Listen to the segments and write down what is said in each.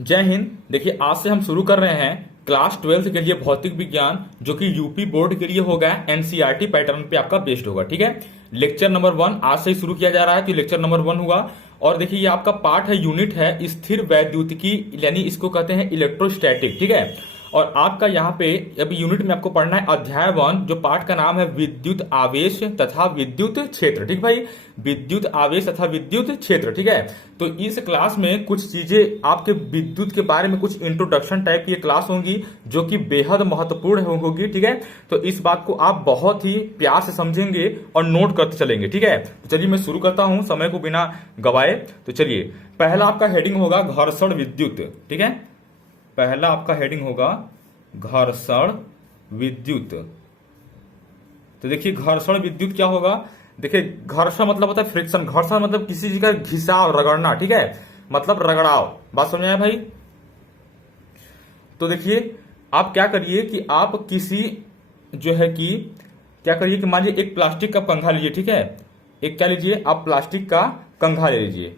जय हिंद। देखिए, आज से हम शुरू कर रहे हैं क्लास 12 के लिए भौतिक विज्ञान, जो कि यूपी बोर्ड के लिए होगा। एनसीईआरटी पैटर्न पे आपका बेस्ड होगा। ठीक है, लेक्चर नंबर 1 आज से ही शुरू किया जा रहा है, तो लेक्चर नंबर 1 हुआ। और देखिए, ये आपका पार्ट है, यूनिट है स्थिर वैद्युतिकी, यानी इसको कहते हैं इलेक्ट्रोस्टैटिक। ठीक है, और आपका यहाँ पे अभी यूनिट में आपको पढ़ना है अध्याय 1, जो पाठ का नाम है विद्युत आवेश तथा विद्युत क्षेत्र। ठीक भाई, विद्युत आवेश तथा विद्युत क्षेत्र। ठीक है, तो इस क्लास में कुछ चीजें आपके विद्युत के बारे में, कुछ इंट्रोडक्शन टाइप की क्लास होंगी, जो कि बेहद महत्वपूर्ण होगी। ठीक है, तो इस बात को आप बहुत ही प्यार से समझेंगे और नोट करते चलेंगे। ठीक है, तो चलिए मैं शुरू करता हूं समय को बिना गवाए। तो चलिए, पहला आपका हेडिंग होगा घर्षण विद्युत। ठीक है, पहला आपका हेडिंग होगा घर्षण विद्युत। तो देखिए, घर्षण विद्युत क्या होगा। देखिए, घर्षण मतलब होता है फ्रिक्शन। घर्षण मतलब किसी चीज का घिसाव, रगड़ना। ठीक है, मतलब रगड़ाव। बात समझ आया भाई। तो देखिए, आप क्या करिए कि आप किसी जो है कि क्या करिए कि मान लीजिए एक प्लास्टिक का कंघा लीजिए। ठीक है, एक क्या लीजिए आप, प्लास्टिक का कंघा ले लीजिए।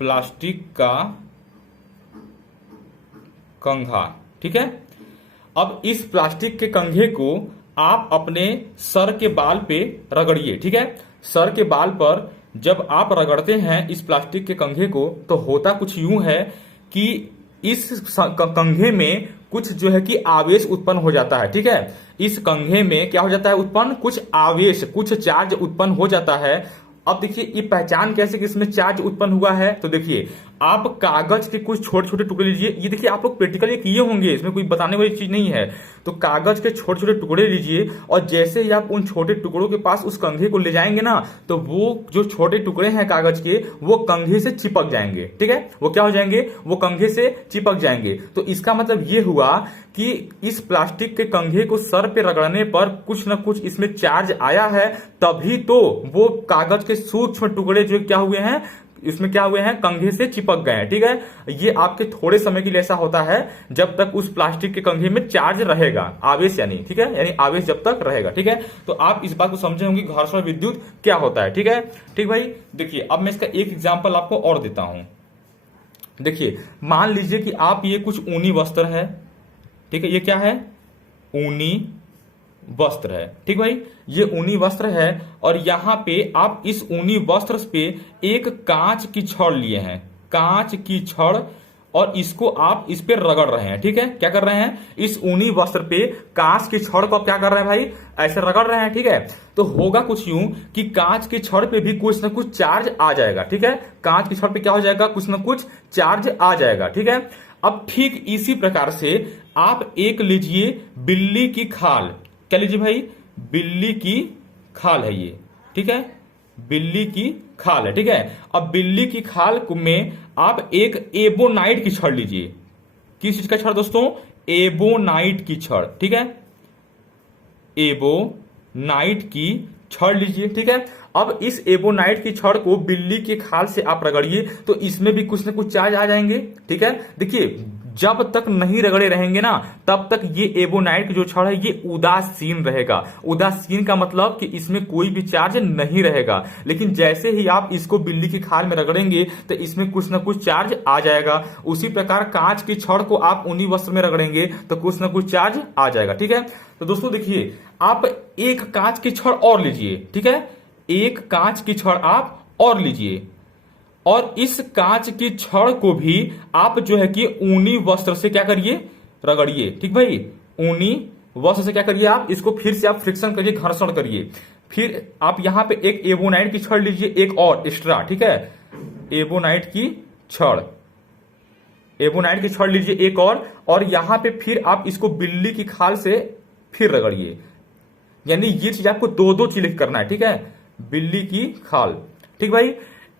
प्लास्टिक का कंघा। ठीक है, अब इस प्लास्टिक के कंघे को आप अपने सर के बाल पे रगड़िए। ठीक है, सर के बाल पर जब आप रगड़ते हैं इस प्लास्टिक के कंघे को, तो होता कुछ यूं है कि इस कंघे में कुछ जो है कि आवेश उत्पन्न हो जाता है। ठीक है, इस कंघे में क्या हो जाता है उत्पन्न, कुछ आवेश, कुछ चार्ज उत्पन्न हो जाता है। अब देखिए, ये पहचान कैसे कि इसमें चार्ज उत्पन्न हुआ है। तो देखिए, आप कागज के कुछ छोटे छोटे टुकड़े लीजिए। ये देखिए, आप लोग प्रैक्टिकल ये किए होंगे, इसमें कोई बताने वाली चीज नहीं है। तो कागज के छोटे छोटे टुकड़े लीजिए, और जैसे ही आप उन छोटे टुकड़ों के पास उस कंघे को ले जाएंगे ना, तो वो जो छोटे टुकड़े हैं कागज के, वो कंघे से चिपक जाएंगे। ठीक है, वो क्या हो जाएंगे, वो कंघे से चिपक जाएंगे। तो इसका मतलब ये हुआ कि इस प्लास्टिक के कंघे को सर पे रगड़ने पर कुछ ना कुछ इसमें चार्ज आया है, तभी तो वो कागज के सूक्ष्म टुकड़े जो क्या हुए हैं, इसमें क्या हुए हैं, कंघे से चिपक गए हैं। ठीक है, ये आपके थोड़े समय के लिए ऐसा होता है, जब तक उस प्लास्टिक के कंघे में चार्ज रहेगा, आवेश यानी। ठीक है, यानी आवेश जब तक रहेगा। ठीक है, तो आप इस बात को समझे होंगे घर्षण विद्युत क्या होता है। ठीक है, ठीक भाई। देखिए, अब मैं इसका एक एग्जाम्पल आपको और देता हूं। देखिए, मान लीजिए कि आप ये कुछ ऊनी वस्त्र है। ठीक है, ये क्या है, ऊनी वस्त्र है। ठीक भाई, ये ऊनी वस्त्र है, और यहां पे आप इस ऊनी वस्त्र पे एक कांच की छड़ लिए हैं, कांच की छड़, और इसको आप इस पे रगड़ रहे हैं। ठीक है, क्या कर रहे हैं, इस ऊनी वस्त्र पे कांच की छड़ को आप क्या कर रहे हैं भाई, ऐसे रगड़ रहे हैं। ठीक है, तो होगा कुछ यूं कि कांच की छड़ पे भी कुछ ना कुछ चार्ज आ जाएगा। ठीक है, कांच की छड़ पे क्या हो जाएगा, कुछ ना कुछ चार्ज आ जाएगा। ठीक है, अब ठीक इसी प्रकार से आप एक लीजिए बिल्ली की खाल। क्या लीजिए भाई, बिल्ली की खाल है ये। ठीक है, बिल्ली की खाल है। ठीक है, अब बिल्ली की खाल में आप एक एबोनाइट की छड़ लीजिए। किस चीज का छड़ दोस्तों, एबोनाइट की छड़। ठीक है, एबोनाइट की छड़ लीजिए। ठीक है, अब इस एबोनाइट की छड़ को बिल्ली के खाल से आप रगड़िए, तो इसमें भी कुछ ना कुछ चार्ज आ जाएंगे। ठीक है, देखिए, जब तक नहीं रगड़े रहेंगे ना, तब तक ये एबोनाइट की जो छड़ है ये उदासीन रहेगा। उदासीन का मतलब कि इसमें कोई भी चार्ज नहीं रहेगा। लेकिन जैसे ही आप इसको बिल्ली की खाल में रगड़ेंगे, तो इसमें कुछ ना कुछ चार्ज आ जाएगा। उसी प्रकार कांच की छड़ को आप ऊनी वस्त्र में रगड़ेंगे, तो कुछ ना कुछ चार्ज आ जाएगा। ठीक है, तो दोस्तों देखिए, आप एक कांच की छड़ और लीजिए। ठीक है, एक कांच की छड़ आप और लीजिए, और इस कांच की छड़ को भी आप जो है कि ऊनी वस्त्र से क्या करिए, रगड़िए। ठीक भाई, ऊनी वस्त्र से क्या करिए, आप इसको फिर से आप फ्रिक्शन करिए, घर्षण करिए। फिर आप यहां पे एक एबोनाइट की छड़ लीजिए, एक और एक्स्ट्रा। ठीक है, एबोनाइट की छड़, एबोनाइट की छड़ लीजिए एक और यहां पे फिर आप इसको बिल्ली की खाल से फिर रगड़िए। यानी ये चीज आपको दो दो चीज करना है। ठीक है, बिल्ली की खाल। ठीक भाई,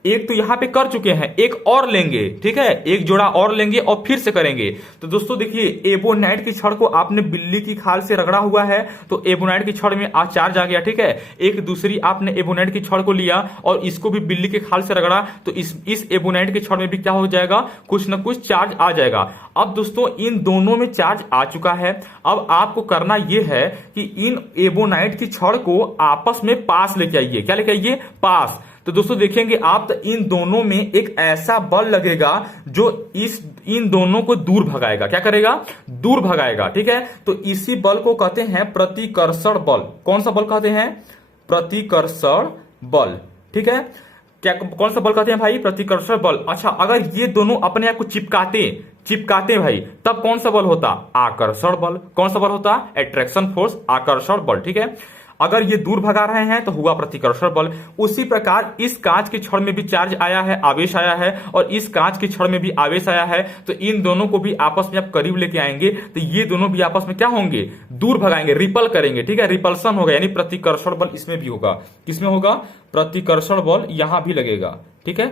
एक तो यहां पे कर चुके हैं, एक और लेंगे। ठीक है, एक जोड़ा और लेंगे और फिर से करेंगे। तो दोस्तों देखिए, एबोनाइट की छड़ को आपने बिल्ली की खाल से रगड़ा हुआ है, तो एबोनाइट की छड़ में चार्ज आ गया। ठीक है, एक दूसरी आपने एबोनाइट की छड़ को लिया और इसको भी बिल्ली के खाल से रगड़ा, तो इस एबोनाइट की छड़ में भी क्या हो जाएगा, कुछ ना कुछ चार्ज आ जाएगा। अब दोस्तों, इन दोनों में चार्ज आ चुका है। अब आपको करना यह है कि इन एबोनाइट की छड़ को आपस में पास लेके आइए। क्या लेके आइए, पास। तो दोस्तों देखेंगे आप, तो इन दोनों में एक ऐसा बल लगेगा जो इन दोनों को दूर भगाएगा। क्या करेगा? दूर भगाएगा। ठीक है, तो इसी बल को कहते हैं प्रतिकर्षण बल। कौन सा बल कहते हैं? प्रतिकर्षण बल। ठीक है, क्या कौन सा बल कहते हैं भाई? प्रतिकर्षण बल। अच्छा, अगर ये दोनों अपने आप को चिपकाते भाई, तब कौन सा बल होता? आकर्षण बल। कौन सा बल होता? अट्रैक्शन फोर्स, आकर्षण बल। ठीक है, अगर ये दूर भगा रहे हैं तो हुआ प्रतिकर्षण बल। उसी प्रकार इस कांच के छड़ में भी चार्ज आया है, आवेश आया है, और इस कांच के छड़ में भी आवेश आया है, तो इन दोनों को भी आपस में आप करीब लेके आएंगे तो ये दोनों भी आपस में क्या होंगे? दूर भगाएंगे, रिपल करेंगे। ठीक है, रिपल्सन होगा, यानी प्रतिकर्षण बल इसमें भी होगा। किसमें होगा? प्रतिकर्षण बल यहां भी लगेगा। ठीक है,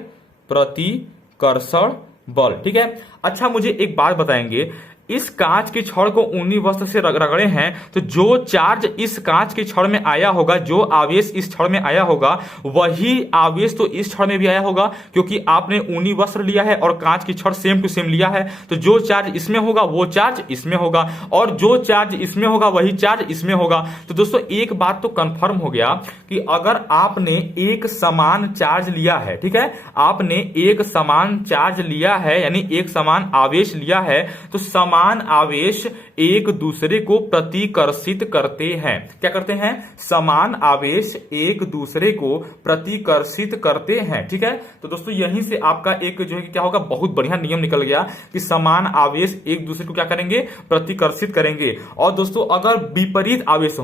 प्रतिकर्षण बल। ठीक है, अच्छा मुझे एक बात बताएंगे, इस कांच के छड़ को ऊनी वस्त्र से रगड़े हैं तो जो चार्ज इस कांच के छड़ में आया होगा, जो आवेश इस छड़ में आया होगा, वही आवेश तो इस छड़ में भी आया होगा, क्योंकि आपने ऊनी वस्त्र लिया है और कांच की छड़ सेम टू सेम लिया है। तो जो चार्ज इसमें होगा वो चार्ज इसमें होगा, और जो चार्ज इसमें होगा वही चार्ज इसमें होगा। तो दोस्तों एक बात तो कंफर्म हो गया कि अगर आपने एक समान चार्ज लिया है, ठीक है, आपने एक समान चार्ज लिया है, यानी एक समान आवेश लिया है, तो समान आवेश एक दूसरे को प्रतिकर्षित करते हैं। क्या करते हैं? समान आवेश एक दूसरे को प्रतिकर्षित करते हैं। ठीक है, तो दोस्तों यहीं से आपका एक जो है क्या होगा, बहुत बढ़िया नियम निकल गया कि समान आवेश एक दूसरे को क्या करेंगे? प्रतिकर्षित करेंगे। और दोस्तों अगर विपरीत आवेश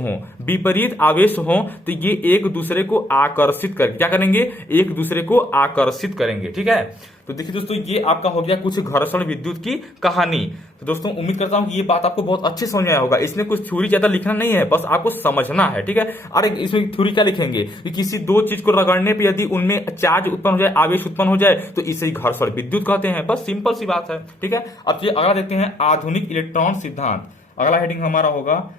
हो तो ये एक दूसरे को आकर्षित करके क्या करेंगे? एक दूसरे को आकर्षित करेंगे। ठीक है, तो देखिए दोस्तों ये आपका हो गया कुछ घर्षण विद्युत की कहानी। तो दोस्तों उम्मीद करता हूं कि ये बात आपको बहुत अच्छे समझ में आया होगा। इसमें कुछ थ्योरी ज्यादा लिखना नहीं है, बस आपको समझना है। ठीक है, अरे इसमें थ्योरी क्या लिखेंगे कि किसी दो चीज को रगड़ने पे यदि उनमें चार्ज उत्पन्न हो जाए, आवेश उत्पन्न हो जाए, तो इसे घर्षण विद्युत कहते हैं। बस सिंपल सी बात है। ठीक है, अब ये अगला देखते हैं आधुनिक इलेक्ट्रॉन सिद्धांत। अगला हेडिंग हमारा होगा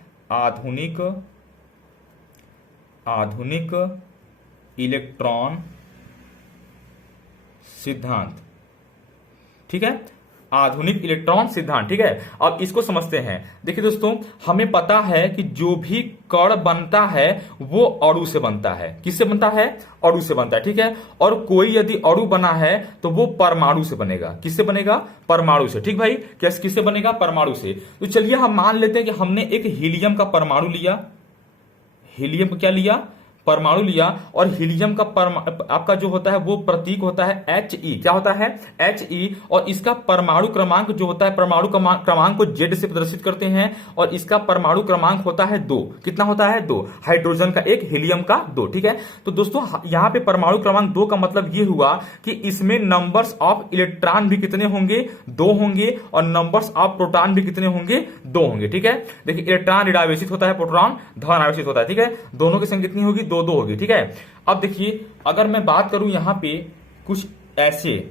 आधुनिक इलेक्ट्रॉन सिद्धांत। ठीक है, आधुनिक इलेक्ट्रॉन सिद्धांत। ठीक है, अब इसको समझते हैं। देखिए दोस्तों, हमें पता है कि जो भी कण बनता है वो अणु से बनता है। किससे बनता है? अणु से बनता है। ठीक है, और कोई यदि अणु बना है तो वो परमाणु से बनेगा। किससे बनेगा? परमाणु से। ठीक भाई, किससे बनेगा? परमाणु से। तो चलिए हम मान लेते हैं कि हमने एक हीलियम का परमाणु लिया। हीलियम को क्या लिया? परमाणु लिया, और हीलियम का आपका जो होता है वो प्रतीक होता है He। क्या होता है? He। और इसका परमाणु क्रमांक जो होता है, परमाणु क्रमांक को Z से प्रदर्शित करते हैं, और इसका परमाणु क्रमांक होता है 2। कितना होता है? 2। हाइड्रोजन का 1, हीलियम का 2। ठीक है, तो दोस्तों यहां पे परमाणु क्रमांक 2 का मतलब ये हुआ कि इसमें नंबर्स ऑफ इलेक्ट्रॉन भी कितने होंगे? 2 होंगे, और नंबर्स ऑफ प्रोटॉन भी कितने होंगे? 2 होंगे। ठीक है, देखिए इलेक्ट्रॉन ऋणावेशित होता है, प्रोटॉन धन आवेशित होता है। ठीक है, दोनों की संख्या कितनी होगी? 2 होगी। ठीक है, अब देखिए अगर मैं बात करूं यहां पे कुछ ऐसे,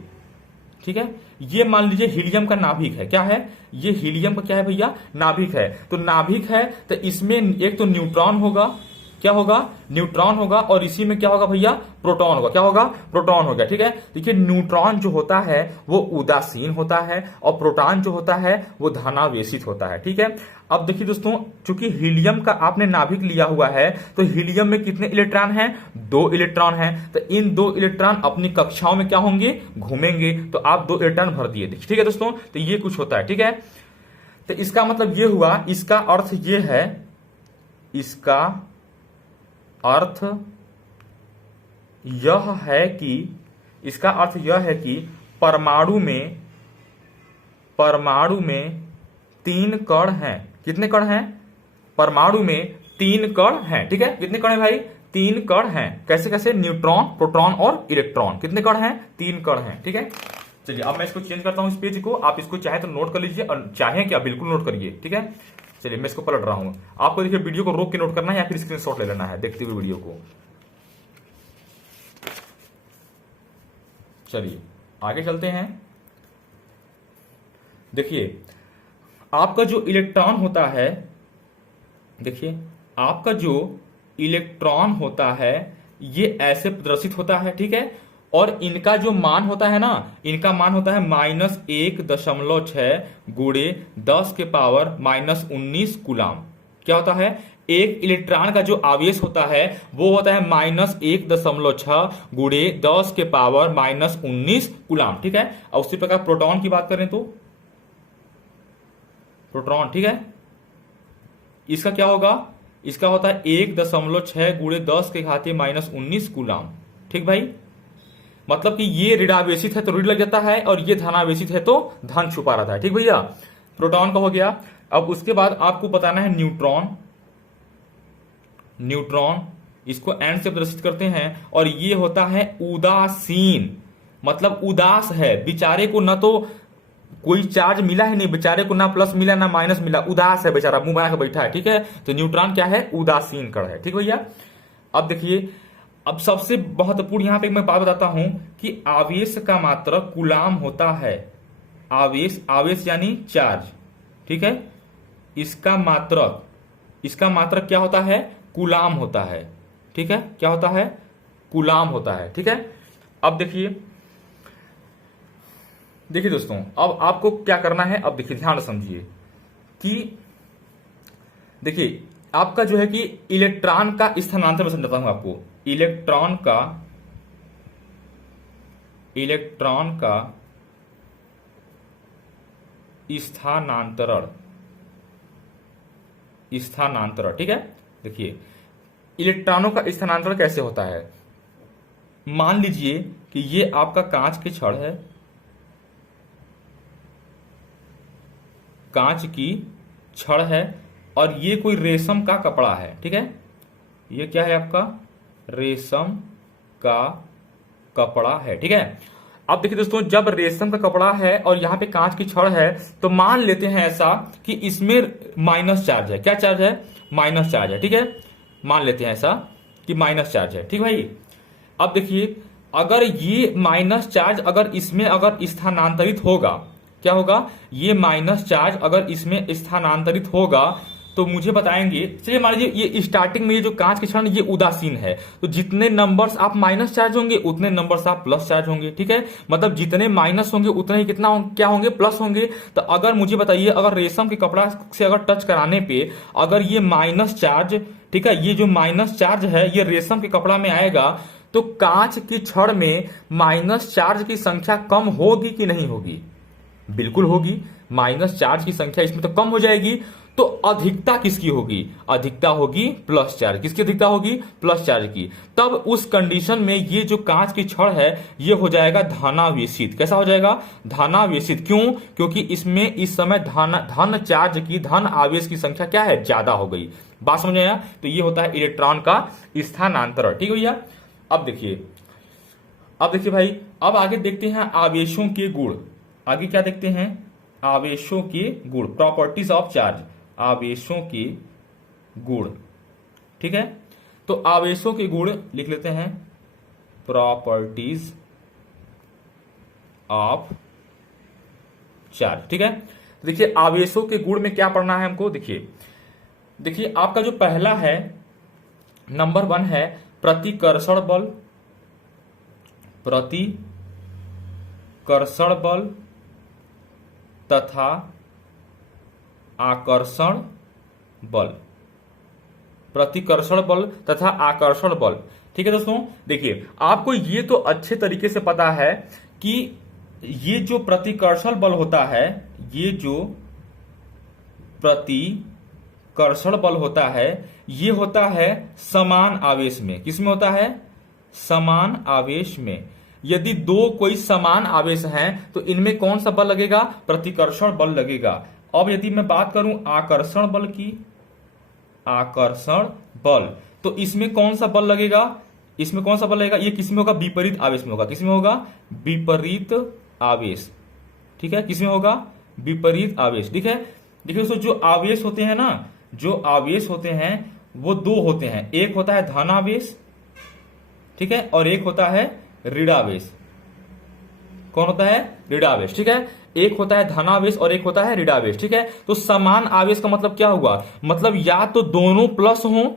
ठीक है, ये मान लीजिए हीलियम का नाभिक है। क्या है? ये हीलियम का क्या है भैया? नाभिक है। तो नाभिक है तो इसमें एक तो न्यूट्रॉन होगा। क्या होगा? न्यूट्रॉन होगा, और इसी में क्या होगा भैया? प्रोटॉन होगा। क्या होगा? प्रोटॉन होगा। ठीक है, देखिए न्यूट्रॉन जो होता है वो उदासीन होता है, और प्रोटॉन जो होता है वो धनावेशित होता है। ठीक है, अब देखिए दोस्तों, चूंकि हीलियम का आपने नाभिक लिया हुआ है तो हीलियम में कितने इलेक्ट्रॉन हैं? 2 इलेक्ट्रॉन हैं। तो इन 2 इलेक्ट्रॉन अपनी कक्षाओं में क्या होंगे? घूमेंगे। तो आप 2 इलेक्ट्रॉन भर दिए। ठीक है दोस्तों, तो ये कुछ होता है। ठीक है, तो इसका मतलब ये हुआ, इसका अर्थ ये है, इसका अर्थ यह है कि, इसका अर्थ यह है कि परमाणु में 3 कण हैं। कितने कण हैं? परमाणु में 3 कण हैं। ठीक है, कितने कण हैं भाई? 3 कण हैं। कैसे कैसे? न्यूट्रॉन, प्रोटॉन और इलेक्ट्रॉन। कितने कण हैं? 3 कण हैं। ठीक है, चलिए अब मैं इसको चेंज करता हूं, इस पेज को। आप इसको चाहे तो नोट कर लीजिए, और चाहे क्या बिल्कुल नोट करिए। ठीक है, चलिए मैं इसको पलट रहा हूं। आपको देखिए वीडियो को रोक के नोट करना है या फिर स्क्रीनशॉट ले लेना है देखते हुए वीडियो को। चलिए आगे चलते हैं। देखिए आपका जो इलेक्ट्रॉन होता है, देखिए आपका जो इलेक्ट्रॉन होता है ये ऐसे प्रदर्शित होता है। ठीक है, और इनका जो मान होता है ना, इनका मान होता है -1.6 गुणे 10 के पावर -19 कूलाम। क्या होता है? एक इलेक्ट्रॉन का जो आवेश होता है वो होता है -1.6 गुणे 10 के पावर -19 कूलाम, ठीक है। और उसी प्रकार प्रोटॉन की बात करें तो प्रोटॉन, ठीक है, इसका क्या होगा, इसका होता है 1.6 गुणे 10 के घातीय -19 कूलाम, ठीक भाई। मतलब कि ये ऋणावेशित है तो ऋण लग जाता है और ये धनावेशित है तो धन छुपा रहता है, ठीक भैया। प्रोटॉन का हो गया। अब उसके बाद आपको बताना है न्यूट्रॉन। न्यूट्रॉन इसको एन से प्रदर्शित करते हैं और ये होता है उदासीन, मतलब उदास है, बेचारे को न तो कोई चार्ज मिला है, नहीं बेचारे को ना प्लस मिला ना माइनस मिला, उदास है बेचारा, मुंह बना के बैठा है, ठीक है। तो न्यूट्रॉन क्या है, उदासीन कण है, ठीक भैया। अब देखिए, अब सबसे महत्वपूर्ण यहां पे मैं बात बताता हूं कि आवेश का मात्रक कूलाम होता है। आवेश, आवेश यानी चार्ज, ठीक है, इसका मात्रक क्या होता है, कूलाम होता है, ठीक है। क्या होता है, कूलाम होता है, ठीक है। अब देखिए दोस्तों, अब आपको क्या करना है, अब देखिए ध्यान से समझिए कि देखिए आपका जो है कि इलेक्ट्रॉन का स्थानांतरण मैं समझाता हूं आपको। इलेक्ट्रॉन का स्थानांतरण, ठीक है। देखिए इलेक्ट्रॉनों का स्थानांतरण कैसे होता है। मान लीजिए कि ये आपका कांच की छड़ है, कांच की छड़ है, और ये कोई रेशम का कपड़ा है, ठीक है। ये क्या है, आपका रेशम का कपड़ा है, ठीक है। अब देखिए दोस्तों, जब रेशम का कपड़ा है और यहां पे कांच की छड़ है, तो मान लेते हैं ऐसा कि इसमें माइनस चार्ज है। क्या चार्ज है, माइनस चार्ज है, ठीक है। मान लेते हैं ऐसा कि माइनस चार्ज है, ठीक भाई। अब देखिए, अगर ये माइनस चार्ज अगर इसमें अगर स्थानांतरित होगा, क्या होगा, ये माइनस चार्ज अगर इसमें स्थानांतरित होगा तो मुझे बताएंगे। चलिए मान लीजिए ये स्टार्टिंग में ये जो कांच के क्षण ये उदासीन है, तो जितने नंबर्स आप माइनस चार्ज होंगे उतने नंबर्स आप प्लस चार्ज होंगे, ठीक है। मतलब जितने माइनस होंगे उतने ही क्या होंगे, प्लस होंगे। तो अगर मुझे बताइए, अगर रेशम के कपड़ा से अगर टच कराने पे अगर ये माइनस चार्ज, ठीक है, ये जो माइनस चार्ज है ये रेशम के कपड़ा में आएगा, तो कांच की छड़ में माइनस चार्ज की संख्या कम होगी कि नहीं होगी, बिल्कुल होगी। माइनस चार्ज की संख्या इसमें तो कम हो जाएगी, तो अधिकता किसकी होगी, अधिकता होगी प्लस चार्ज। किसकी अधिकता होगी, प्लस चार्ज की। तब उस कंडीशन में ये जो कांच की छड़ है ये हो जाएगा धनावेशित। कैसा हो जाएगा, धनावेशित। क्यों, क्योंकि इसमें इस समय धन चार्ज की, धन आवेश की संख्या क्या है, ज्यादा हो गई। बात समझ आया। तो ये होता है इलेक्ट्रॉन का स्थानांतरण, ठीक है भैया। अब देखिए भाई, अब आगे देखते हैं आवेशों के गुण। आगे क्या देखते हैं, आवेशों के गुण, प्रॉपर्टीज ऑफ चार्ज, आवेशों के गुण, ठीक है। तो आवेशों के गुण लिख लेते हैं, प्रॉपर्टीज ऑफ चार्ज, ठीक है। देखिए आवेशों के गुण में क्या पढ़ना है हमको। देखिए आपका जो पहला है, नंबर 1 है प्रतिकर्षण बल, प्रतिकर्षण बल तथा आकर्षण बल, प्रतिकर्षण बल तथा आकर्षण बल, ठीक है दोस्तों। देखिए आपको ये तो अच्छे तरीके से पता है कि ये जो प्रतिकर्षण बल होता है, ये जो प्रतिकर्षण बल होता है ये होता है समान आवेश में। किसमें होता है, समान आवेश में। यदि दो कोई समान आवेश हैं तो इनमें कौन सा बल लगेगा, प्रतिकर्षण बल लगेगा। अब यदि मैं बात करूं आकर्षण बल की, आकर्षण बल, तो इसमें कौन सा बल लगेगा, इसमें कौन सा बल लगेगा, ये किसमें होगा, विपरीत आवेश में होगा। किसमें होगा, विपरीत आवेश, ठीक है। किसमें होगा, विपरीत आवेश, ठीक है। देखिए दोस्तों, जो आवेश होते हैं ना, जो आवेश होते हैं वो दो होते हैं, एक होता है धनावेश, ठीक है, और एक होता है ऋणावेश। कौन होता है, ऋणावेश, ठीक है। एक होता है धनावेश और एक होता है ऋणावेश, ठीक है। तो समान आवेश का मतलब क्या हुआ, मतलब या तो दोनों प्लस हो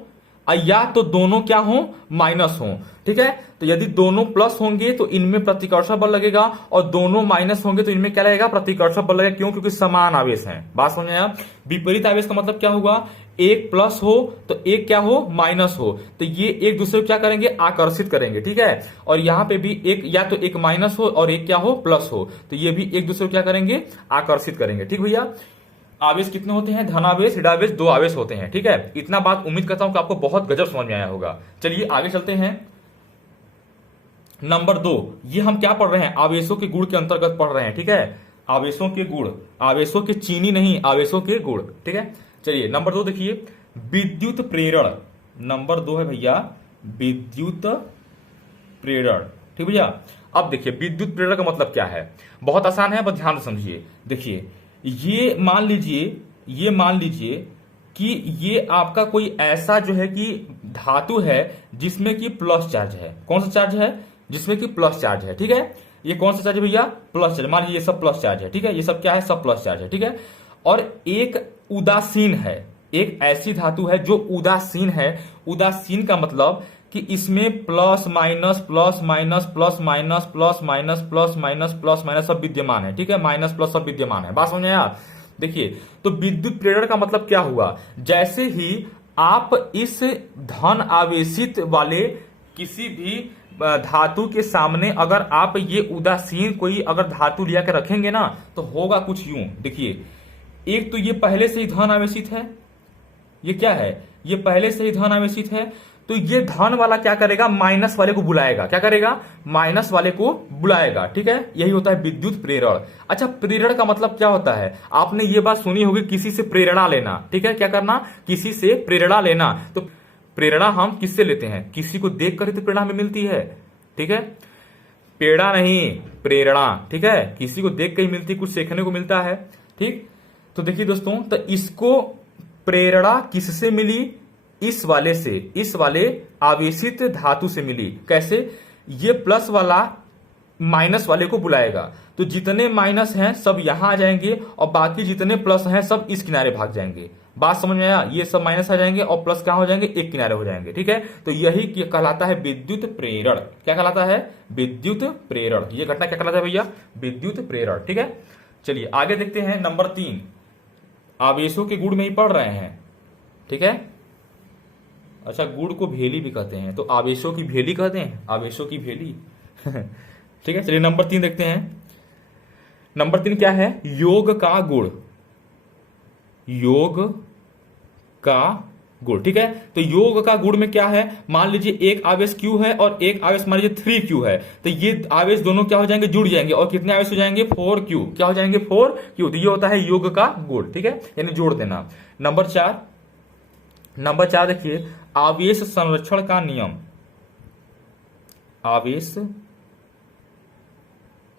या तो दोनों क्या हो, माइनस हो। ठीक है, तो यदि दोनों प्लस होंगे तो इनमें प्रतिकर्षण बल लगेगा, और दोनों माइनस होंगे तो इनमें क्या लगेगा, प्रतिकर्षण बल लगेगा। क्यों? क्योंकि समान आवेश हैं। बात समझ आया? विपरीत आवेश का मतलब क्या होगा, एक प्लस हो तो एक क्या हो, माइनस हो, तो ये एक दूसरे को क्या करेंगे, आकर्षित करेंगे। ठीक है, और यहां पे भी एक, या तो एक माइनस हो और एक क्या हो, प्लस हो, तो ये भी एक दूसरे को क्या करेंगे, आकर्षित करेंगे। ठीक भैया, आवेश कितने होते हैं, धनावेश, ऋणावेश, दो आवेश होते हैं। ठीक है, इतना बात उम्मीद करता हूं कि आपको बहुत गजब समझ में आया होगा। चलिए आगे चलते हैं। नंबर 2, ये हम क्या पढ़ रहे हैं, आवेशों के गुण के अंतर्गत पढ़ रहे हैं। ठीक है, आवेशों के गुण, आवेशों के चीनी नहीं, आवेशों के गुण। ठीक है, चलिए नंबर 2 देखिए, विद्युत प्रेरण। नंबर 2 है भैया विद्युत प्रेरण। ठीक भैया, अब देखिए विद्युत प्रेरण का मतलब क्या है, बहुत आसान है, बस ध्यान से समझिए। देखिए ये मान लीजिए कि ये आपका कोई ऐसा जो है कि धातु है जिसमें कि प्लस चार्ज है। कौन सा चार्ज है, जिसमें कि प्लस चार्ज है। ठीक है, ये कौन सा चार्ज है भैया, प्लस चार्ज। मान लीजिए ये सब प्लस चार्ज है। ठीक है, ये सब क्या है, सब प्लस चार्ज है। ठीक है, और एक उदासीन है, एक ऐसी धातु है जो उदासीन है। उदासीन का मतलब कि इसमें plus minus plus minus plus minus plus minus plus minus plus minus सब विद्यमान है। ठीक है, माइनस प्लस सब विद्यमान है। बात समझ में आया? देखिए, तो विद्युत प्रेरण का मतलब क्या हुआ, जैसे ही आप इस धन आवेशित वाले किसी भी धातु के सामने अगर आप ये उदासीन कोई अगर धातु लिया के रखेंगे ना, तो होगा कुछ यूं। देखिए, एक तो ये पहले से ही धन आवेशित है, ये क्या है, ये पहले से ही धन आवेशित है, तो ये धन वाला क्या करेगा, माइनस वाले को बुलाएगा। क्या करेगा, माइनस वाले को बुलाएगा। ठीक है, यही होता है विद्युत प्रेरण। अच्छा, प्रेरण का मतलब क्या होता है, आपने ये बात सुनी होगी, किसी से प्रेरणा लेना। ठीक है, क्या करना, किसी से प्रेरणा लेना। तो प्रेरणा हम किससे लेते हैं, किसी को देख कर तो प्रेरणा हमें मिलती है। ठीक है, पेड़ा नहीं, प्रेरणा। ठीक है, किसी को देख कर ही मिलती, कुछ सीखने को मिलता है। ठीक, तो देखिए दोस्तों, तो इसको प्रेरणा किससे मिली, इस वाले से, इस वाले आवेशित धातु से मिली। कैसे, ये प्लस वाला माइनस वाले को बुलाएगा, तो जितने माइनस हैं सब यहां आ जाएंगे और बाकी जितने प्लस हैं सब इस किनारे भाग जाएंगे। बात समझ में आया? ये सब माइनस आ जाएंगे और प्लस कहां हो जाएंगे, एक किनारे हो जाएंगे। ठीक है, तो यही कहलाता है विद्युत प्रेरण। क्या कहलाता है, विद्युत प्रेरण। ये घटना क्या कहलाता है भैया, विद्युत प्रेरण। ठीक है, चलिए आगे देखते हैं। नंबर 3, आवेशों के गुण में ही पढ़ रहे हैं। ठीक है, अच्छा, गुड़ को भेली भी कहते हैं, तो आवेशों की भेली कहते हैं, आवेशों की भेली। ठीक है, चलिए नंबर 3 देखते हैं। नंबर 3 क्या है, योग का गुण, योग का गुण। ठीक है, तो योग का गुण में क्या है, मान लीजिए एक आवेश Q है और एक आवेश मान लीजिए 3Q है, तो ये आवेश दोनों क्या हो जाएंगे, जुड़ जाएंगे, और कितने आवेश हो जाएंगे, 4Q। क्या हो जाएंगे, 4Q। तो ये होता है योग का गुण। ठीक है, यानी जोड़ देना। नंबर 4 देखिए, आवेश संरक्षण का नियम, आवेश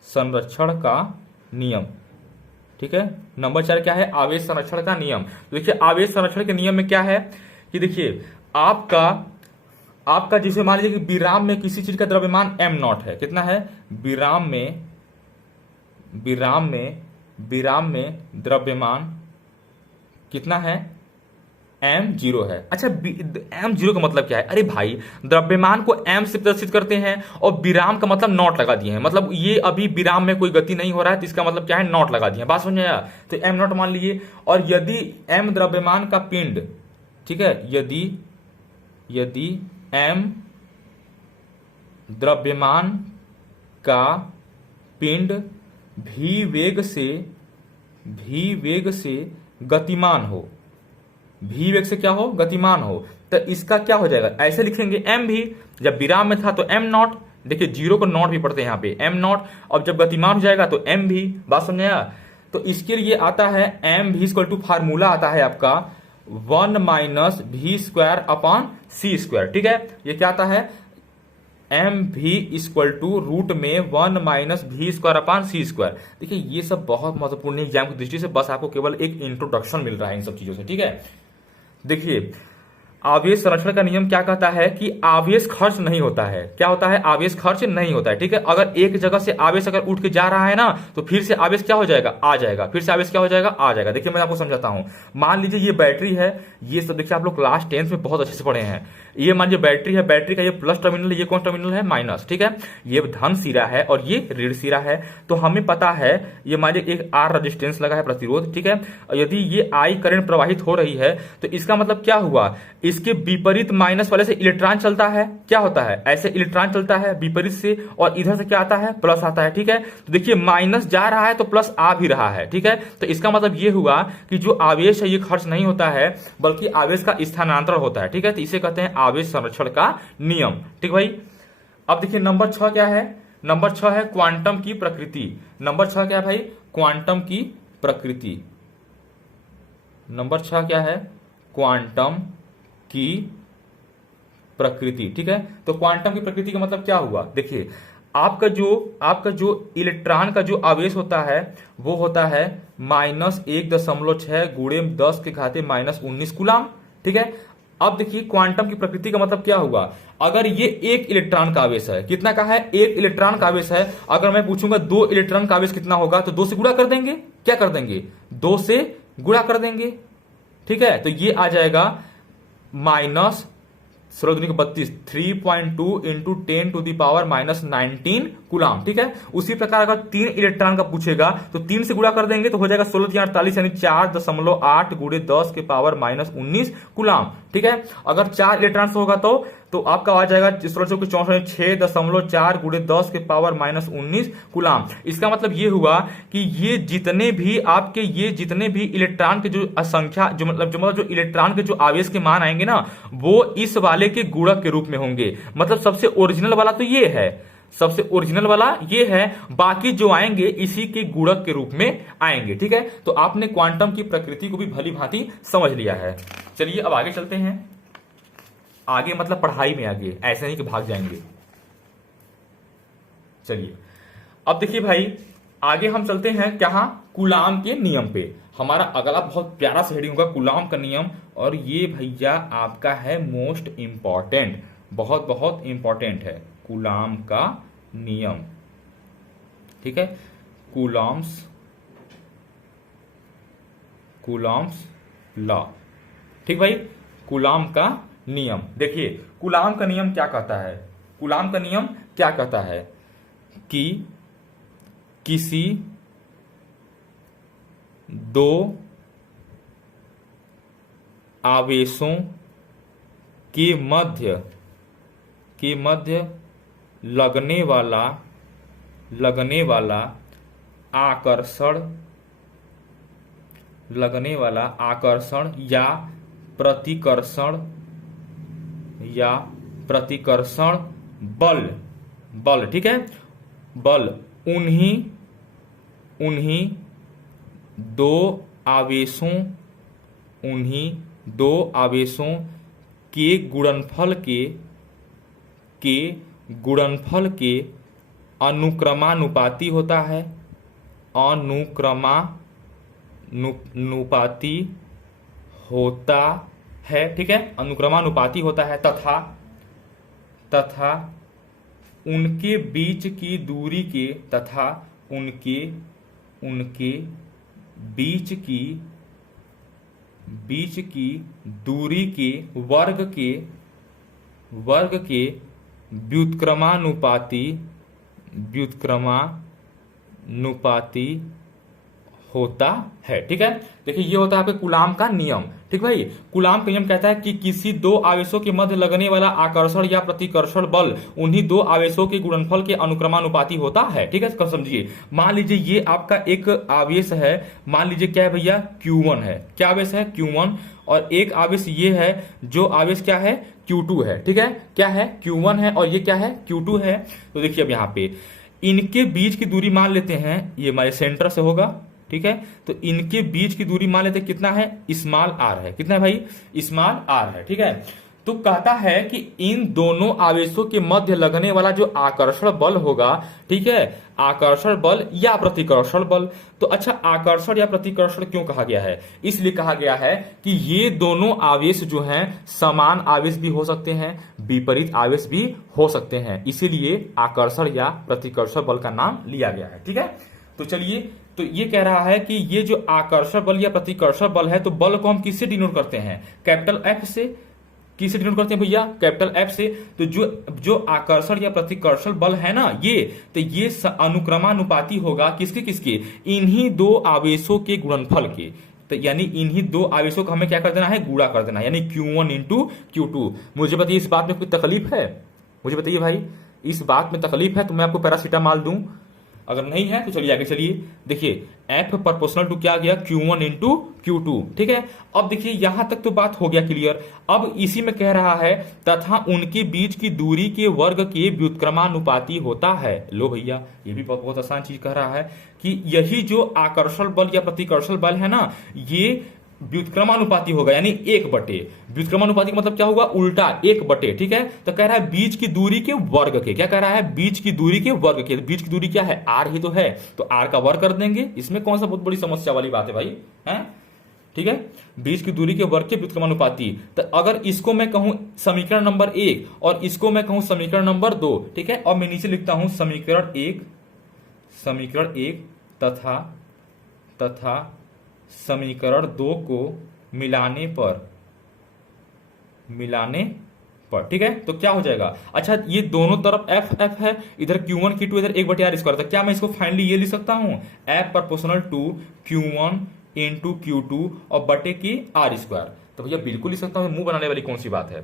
संरक्षण का नियम। ठीक है, नंबर 4 क्या है, आवेश संरक्षण का नियम। तो देखिए, आवेश संरक्षण के नियम में क्या है कि देखिए, आपका जिसे मान लीजिए कि विराम में किसी चीज का द्रव्यमान m0 है। कितना है, विराम में द्रव्यमान कितना है, m0 है। अच्छा, m0 का मतलब क्या है, अरे भाई द्रव्यमान को m से प्रदर्शित करते हैं और विराम का मतलब नॉट लगा दिए हैं, मतलब ये अभी विराम में कोई गति नहीं हो रहा है, तो इसका मतलब क्या है, नॉट लगा दिए हैं। बात समझ आया? तो m0 मान लीजिए, और यदि m द्रव्यमान का पिंड, ठीक है, यदि m द्रव्यमान का पिंड v वेग से गतिमान हो, v वेग से क्या हो, गतिमान हो, तो इसका क्या हो जाएगा, ऐसे लिखेंगे m भी, जब विराम में था तो m0, देखिए जीरो को नॉट भी पढ़ते हैं यहाँ पे, m0, और जब गतिमान हो जाएगा तो m भी। बात समझ आया? तो इसके लिए आता है m भी इक्वल टू, फार्मूला आता है आपका 1 minus v square upon c square. ठीक है, ये क्या आता है, एम भी इक्वल टू रूट में 1 minus v square upon c square. देखिए, ये सब बहुत महत्वपूर्ण है एग्जाम की दृष्टि से, बस आपको केवल एक इंट्रोडक्शन मिल रहा है इन सब चीजों से। ठीक है, देखिए आवेश संरक्षण का नियम क्या कहता है कि आवेश खर्च नहीं होता है। क्या होता है? आवेश खर्च नहीं होता है। ठीक है, अगर एक जगह से आवेश अगर उठ के जा रहा है ना, तो फिर से आवेश क्या हो जाएगा? आ जाएगा। फिर से आवेश क्या हो जाएगा? आ जाएगा। देखिए मैं आपको समझाता हूं। मान लीजिए ये बैटरी है, ये सब देखिए आप लोग क्लास 10 में बहुत अच्छे से पढ़े हैं। ये मान लीजिए बैटरी है, बैटरी का ये प्लस टर्मिनल, ये कौन टर्मिनल है? माइनस। ठीक है, ये धन सिरा है और ये ऋण सिरा है। तो हमें पता है ये मान लीजिए एक आर रेजिस्टेंस लगा है, प्रतिरोध। ठीक है, यदि ये आई करंट प्रवाहित हो रही है तो इसका मतलब क्या हुआ? इसके विपरीत माइनस वाले से इलेक्ट्रॉन चलता है। क्या होता है? ऐसे इलेक्ट्रॉन चलता है विपरीत से, और इधर से क्या आता है? प्लस आता है। ठीक है, तो देखिए माइनस जा रहा है तो प्लस आ भी रहा है। ठीक है, तो इसका मतलब ये हुआ कि जो आवेश है ये खर्च नहीं होता है, बल्कि आवेश का स्थानांतरण होता है। ठीक है, तो इसे कहते हैं आवेश संरक्षण का नियम। ठीक भाई, अब देखिए नंबर 6 क्या है? नंबर 6 है क्वांटम की प्रकृति। नंबर 6 क्या है भाई? क्वांटम की प्रकृति। नंबर 6 क्या है? क्वांटम की प्रकृति। ठीक है, तो क्वांटम की प्रकृति का मतलब क्या हुआ? देखिए आपका जो इलेक्ट्रॉन का जो आवेश होता है वो होता है -1.6 गुणे 10 के घाते -19 कूलाम। ठीक है, अब देखिए क्वांटम की प्रकृति का मतलब क्या हुआ? अगर ये एक इलेक्ट्रॉन का आवेश है, कितना का है? एक इलेक्ट्रॉन का आवेश है। अगर मैं पूछूंगा 2 इलेक्ट्रॉन का आवेश कितना होगा, तो 2 से गुणा कर देंगे। क्या कर देंगे? 2 से गुणा कर देंगे। ठीक है, तो ये आ जाएगा -16×32 3.2 इंटू 10⁻⁻19 कूलाम। ठीक है, उसी प्रकार अगर 3 इलेक्ट्रॉन का पूछेगा तो 3 से गुणा कर देंगे तो हो जाएगा 16×48 यानी 4.8 गुणे 10 के पावर -19 कूलाम। ठीक है, अगर 4 इलेक्ट्रॉन से होगा तो आपका आ जाएगा 6.4 गुणे 10 के पावर -19 कूलाम। इसका मतलब ये हुआ कि ये जितने भी इलेक्ट्रॉन के जो संख्या जो इलेक्ट्रॉन के जो आवेश के मान आएंगे ना, वो इस वाले के गुणक के रूप में होंगे। मतलब सबसे ओरिजिनल वाला तो ये है, सबसे ओरिजिनल वाला ये है, बाकी जो आएंगे इसी के गुणक के रूप में आएंगे। ठीक है, तो आपने क्वांटम की प्रकृति को भी भली भांति समझ लिया है। चलिए अब आगे चलते हैं। आगे मतलब पढ़ाई में आगे, ऐसे नहीं कि भाग जाएंगे। चलिए अब देखिए भाई, आगे हम चलते हैं कहां? कूलाम के नियम पे। हमारा अगला बहुत प्यारा सा हेडिंग होगा कूलाम का नियम, और ये भैया आपका है मोस्ट इंपॉर्टेंट, बहुत बहुत इंपॉर्टेंट है कूलाम का नियम। ठीक है, कूलॉम्स लॉ। ठीक भाई, कूलाम का नियम। देखिए कूलाम का नियम क्या कहता है? कूलाम का नियम क्या कहता है कि किसी 2 आवेशों के मध्य लगने वाला आकर्षण या प्रतिकर्षण बल। ठीक है, बल उन्हीं दो आवेशों के गुणनफल के अनुक्रमानुपाती होता है। अनुक्रमानुपाती होता है। ठीक है, अनुक्रमानुपाती होता है तथा उनके बीच की दूरी के बीच की दूरी के वर्ग के व्युत्क्रमानुपाती होता है। ठीक है, देखिए ये होता है आपके कूलाम का नियम। ठीक भाई, कूलाम का नियम कहता है कि किसी 2 आवेशों के मध्य लगने वाला आकर्षण या प्रतिकर्षण बल उन्हीं 2 आवेशों के गुणनफल के अनुक्रमानुपाती होता है। ठीक है, समझिए। मान लीजिए ये आपका एक आवेश है, मान लीजिए क्या है भैया? Q1 है। क्या आवेश है? Q1। और एक आवेश ये है, जो आवेश क्या है? Q2 है। ठीक है, क्या है? Q1 है और ये क्या है? Q2 है। तो देखिए अब यहाँ पे इनके बीच की दूरी मान लेते हैं, ये हमारे सेंटर से होगा। ठीक है, तो इनके बीच की दूरी मान लेते कितना है? स्मॉल r है। कितना है भाई? स्मॉल r है। ठीक है, तो कहता है कि इन दोनों आवेशों के मध्य लगने वाला जो आकर्षण बल होगा, ठीक है, आकर्षण बल या प्रतिकर्षण बल। तो अच्छा, आकर्षण या प्रतिकर्षण क्यों कहा गया है? इसलिए कहा गया है कि ये दोनों आवेश जो हैं समान आवेश भी हो सकते हैं, विपरीत आवेश भी हो सकते हैं, इसीलिए आकर्षण या प्रतिकर्षण बल का नाम लिया गया है। ठीक है, तो चलिए, तो ये कह रहा है कि ये जो आकर्षण बल या प्रतिकर्षण बल है, तो बल को हम किससे डिनोट करते हैं? कैपिटल एफ से। किससे डिनोट करते हैं भैया? कैपिटल एफ से। तो जो आकर्षण या प्रतिकर्षण बल है ना, तो ये अनुक्रमानुपाती होगा किसके किसके? इन्हीं दो आवेशों के गुणनफल के। तो यानी इन्हीं दो आवेशों का हमें क्या कर देना है? गुणा कर देना है, यानी Q1 इंटू Q2। मुझे बताइए इस बात में कोई तकलीफ है? मुझे बताइए भाई, इस बात में तकलीफ है तो मैं आपको पैरासीटामॉल दूं? अगर नहीं है तो चलिए आगे चलिए। देखिए एफ प्रोपोर्शनल टू क्या आ गया? Q1 into Q2। ठीक है, अब देखिए यहां तक तो बात हो गया क्लियर। अब इसी में कह रहा है तथा उनके बीच की दूरी के वर्ग के व्युत्क्रमानुपाती होता है। लो भैया, ये भी बहुत आसान चीज कह रहा है कि यही जो आकर्षण बल या प्रतिकर्षण बल है ना, ये व्युत्क्रमानुपाती होगा, यानी 1/। व्युत्क्रमानुपाती का मतलब क्या होगा? उल्टा 1/। ठीक है, तो कह रहा है बीच की दूरी के वर्ग के। क्या कह रहा है? बीच की दूरी के वर्ग के। बीच की दूरी क्या है? r ही तो है, तो r का वर्ग कर देंगे। इसमें कौन सा बहुत बड़ी समस्या वाली बात है भाई? हैं? ठीक है, बीच की दूरी के वर्ग के व्युत्क्रमानुपाती। तो अगर इसको मैं कहूं समीकरण नंबर 1 और इसको मैं कहूं समीकरण नंबर 2, ठीक है, और मैं नीचे लिखता हूं समीकरण 1 तथा समीकरण 2 को मिलाने पर, ठीक है, तो क्या हो जाएगा? अच्छा, ये दोनों तरफ एफ है, इधर Q1 Q2 इधर 1/r²। तो क्या मैं इसको फाइनली ये लिख सकता हूं? F proportional to Q1 into Q2 और बटे की r²। तो भैया बिल्कुल लिख सकता हूं, मुंह बनाने वाली कौन सी बात है?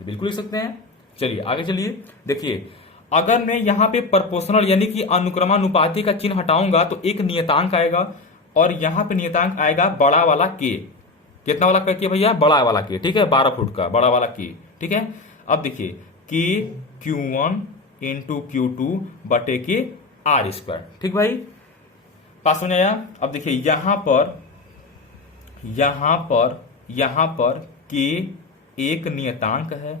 बिल्कुल लिख सकते हैं। चलिए आगे चलिए। देखिए अगर मैं यहां पे प्रोपोर्शनल यानी कि अनुक्रमानुपाती का चिन्ह हटाऊंगा तो एक नियतांक आएगा और यहां पे नियतांक आएगा बड़ा वाला के। कितना वाला के भैया? बड़ा वाला के। ठीक है, 12 फुट का बड़ा वाला के। ठीक है, अब देखिए के Q1 इंटू Q2 बटे के r²। ठीक भाई, पास में आया। अब देखिए यहां पर के एक नियतांक है।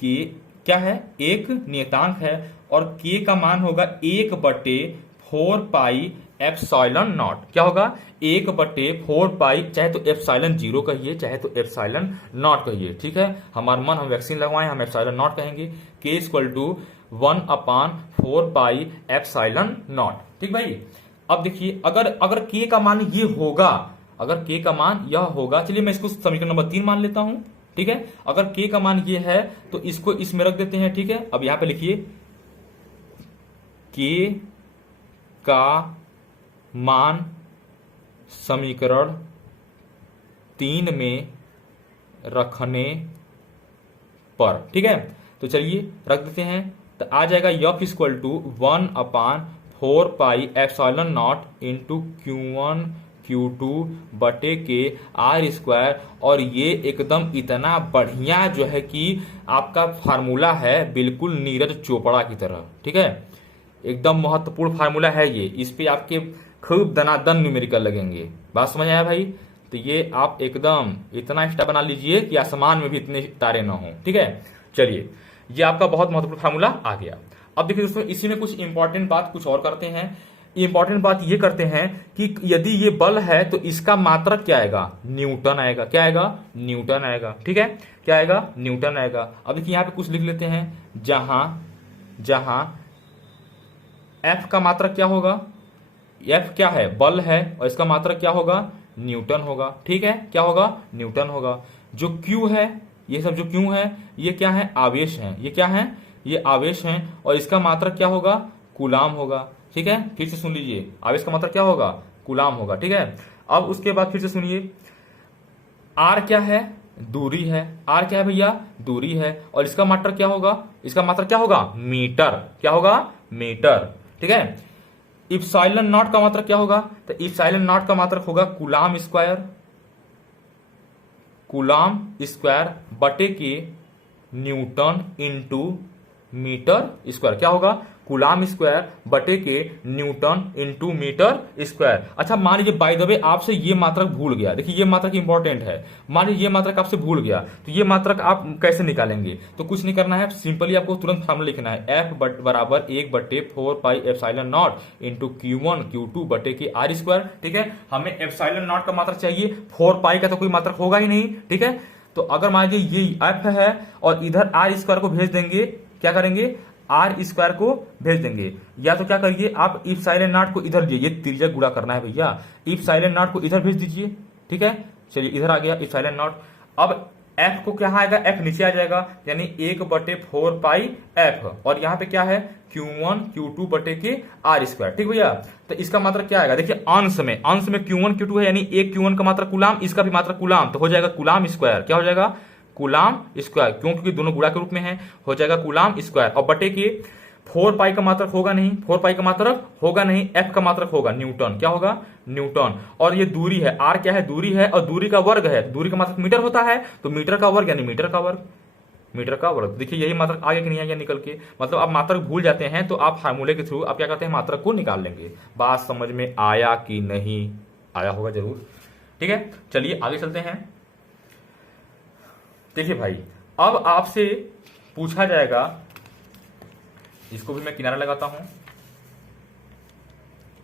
के क्या है? एक नियतांक है और के का मान होगा 1/4 पाई एप्सिलॉन नॉट। क्या होगा? 1/4 पाई, चाहे तो एप्सिलॉन 0 कहिए चाहे तो एप्सिलॉन नॉट कहिए। ठीक है, हमारा मन, हम वैक्सीन लगवाएं, हम एप्सिलॉन नॉट कहेंगे। K equal to 1/4 pi epsilon naught. ठीक भाई, अब देखिए अगर के का मान ये होगा, अगर के का मान यह होगा, चलिए मैं इसको समीकरण नंबर 3 मान लेता हूं। ठीक है, अगर के का मान ये है तो इसको इसमें रख देते हैं। ठीक है, अब यहां पे लिखिए के का मान समीकरण 3 में रखने पर। ठीक है, तो चलिए रख देते हैं। तो आ जाएगा F equal to 1/4 pi epsilon naught into Q1 Q2 बटे के r²। और ये एकदम इतना बढ़िया जो है कि आपका फार्मूला है, बिल्कुल नीरज चोपड़ा की तरह। ठीक है, एकदम महत्वपूर्ण फार्मूला है ये। इस पे आपके खूब दनादन न्यूमेरिकल लगेंगे। बात समझ आया भाई? तो ये आप एकदम इतना एक्स्ट्रा बना लीजिए कि आसमान में भी इतने तारे ना हो। ठीक है, चलिए ये आपका बहुत महत्वपूर्ण फार्मूला आ गया। अब देखिए दोस्तों, इसी में कुछ इंपॉर्टेंट बात कुछ और करते हैं। इंपॉर्टेंट बात ये करते हैं कि यदि ये बल है तो इसका मात्रक क्या आएगा? न्यूटन आएगा। क्या आएगा? न्यूटन आएगा। ठीक है, क्या आएगा? न्यूटन आएगा। अब देखिए यहां पे कुछ लिख लेते हैं, जहां एफ का मात्रक क्या होगा? एफ क्या है? बल है, और इसका मात्रक क्या होगा? न्यूटन होगा। ठीक है, क्या होगा? न्यूटन होगा। जो क्यू है, ये सब जो क्यू है, ये क्या है? आवेश है। ये क्या है? ये आवेश है, और इसका मात्रक क्या होगा? कूलाम होगा। ठीक है, फिर से सुन लीजिए, आवेश का मात्रक क्या होगा? कूलाम होगा। ठीक है, अब उसके बाद फिर से सुनिए, आर क्या है? दूरी है। आर क्या है भैया? दूरी है, और इसका मात्रक क्या होगा? इसका मात्रक क्या होगा? मीटर। क्या होगा? मीटर। ठीक है, इप्सिलॉन नॉट का मात्रक क्या होगा? तो इप्सिलॉन नॉट का मात्रक होगा कूलाम स्क्वायर बटे के न्यूटन इंटू मीटर स्क्वायर। क्या होगा? कूलाम स्क्वायर बटे के न्यूटन इंटू मीटर स्क्वायर। अच्छा मान लीजिए बाय द वे आपसे ये मात्रक भूल गया, देखिए ये मात्रक इंपॉर्टेंट है, मान लीजिए ये मात्रक आपसे भूल गया तो ये मात्रक आप कैसे निकालेंगे? तो कुछ नहीं करना है, सिंपली आपको तुरंत फार्मूला लिखना है, एफ बराबर 1/4 pi epsilon naught into Q1 Q2 बटे के आर स्क्वायर। ठीक है, हमें एप्सिलॉन नॉट का मात्रक चाहिए, 4 पाई का तो कोई मात्रक होगा ही नहीं। ठीक है, तो अगर मान लीजिए ये एफ है और इधर आर स्क्वायर को भेज देंगे, क्या करेंगे, आर स्क्वायर को भेज देंगे, या तो क्या करिए आप इप्सिलॉन नॉट को इधर दीजिए, त्रिज्या गुणा करना है भैया, इप्सिलॉन नॉट को इधर भेज दीजिए। ठीक है, चलिए इधर आ गया इप्सिलॉन नॉट। अब एफ को क्या आएगा, एफ नीचे आ जाएगा, यानी 1/4 पाई एफ, और यहाँ पे क्या है Q1 Q2 बटे के आर स्क्वायर। ठीक भैया, तो इसका मात्रक क्या आएगा, देखिए अंश में Q1 Q2 है, यानी एक Q1 का मात्रक कूलाम, इसका भी मात्रक कूलाम, तो हो जाएगा कूलाम स्क्वायर। क्या हो जाएगा, कूलाम स्क्वायर, क्यों, क्योंकि दोनों गुणा के रूप में है, हो जाएगा कूलाम स्क्वायर। और बटे के 4 पाई का मात्रक होगा नहीं, 4 पाई का मात्रक होगा नहीं, एफ का मात्रक होगा न्यूटन। क्या होगा, न्यूटन। और ये दूरी है, आर क्या है, दूरी है, और दूरी का वर्ग है, दूरी का मात्रक मीटर होता है, तो मीटर का वर्ग यानी मीटर का वर्ग, मीटर का वर्ग। देखिए यही मात्रक आगे कि नहीं आगे निकल के, मतलब आप मात्रक भूल जाते हैं तो आप फार्मूले के थ्रू आप क्या करते हैं, मात्रक को निकाल लेंगे। बात समझ में आया कि नहीं आया होगा जरूर। ठीक है, चलिए आगे चलते हैं। देखिए भाई, अब आपसे पूछा जाएगा, इसको भी मैं किनारा लगाता हूं।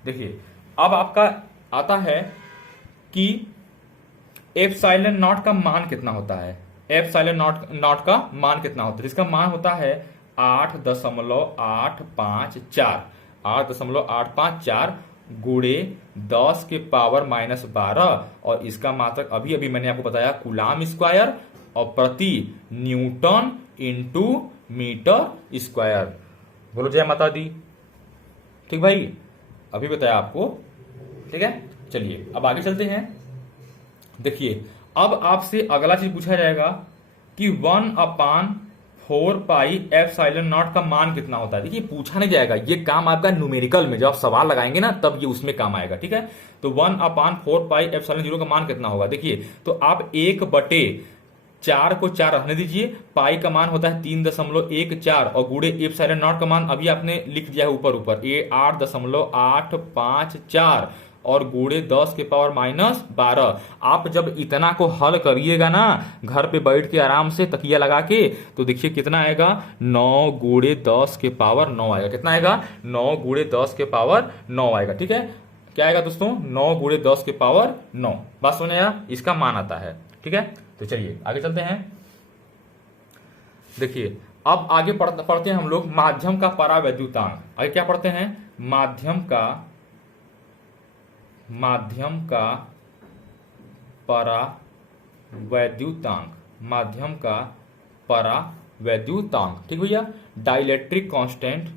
देखिए अब आपका आता है कि एप्सिलॉन नॉट का मान कितना होता है, एप्सिलॉन नॉट का मान कितना होता है, इसका मान होता है 8.854, 8.854 गुणे 10 के पावर -12, और इसका मात्रक अभी अभी मैंने आपको बताया कूलाम स्क्वायर, और प्रति न्यूटन इंटू मीटर स्क्वायर। बोलो जय माता दी। ठीक भाई, अभी बताया आपको। ठीक है, चलिए अब आगे चलते हैं। देखिए अब आपसे अगला चीज पूछा जाएगा कि 1/4 पाई एप्सिलॉन नॉट का मान कितना होता है। देखिए पूछा नहीं जाएगा, ये काम आपका न्यूमेरिकल में जब आप सवाल लगाएंगे ना तब ये उसमें काम आएगा। ठीक है, तो 1/4 पाई एप्सिलॉन 0 का मान कितना होगा। देखिए तो आप 1/4 को 4 रहने दीजिए, पाई का मान होता है 3.14, और गुणे एप्सिलॉन नॉट का मान अभी आपने लिख दिया है ऊपर ऊपर, ये 8.854, और गुणे 10 के पावर -12। आप जब इतना को हल करिएगा ना घर पे बैठ के आराम से तकिया लगा के, तो देखिए कितना आएगा, 9 गुणे 10 के पावर 9 आएगा। कितना आएगा, 9 गुणे 10 के पावर 9 आएगा। ठीक है, क्या आएगा दोस्तों, 9 गुणे 10 के पावर 9। बात समझ आया, इसका मान आता है। ठीक है, तो चलिए आगे चलते हैं। देखिए अब आगे पढ़ते हैं हम लोग माध्यम का परावैद्युतांक। आगे क्या पढ़ते हैं, माध्यम का परावैद्युतांक, माध्यम का परावैद्युतांक। ठीक भैया, डाइलेक्ट्रिक कांस्टेंट,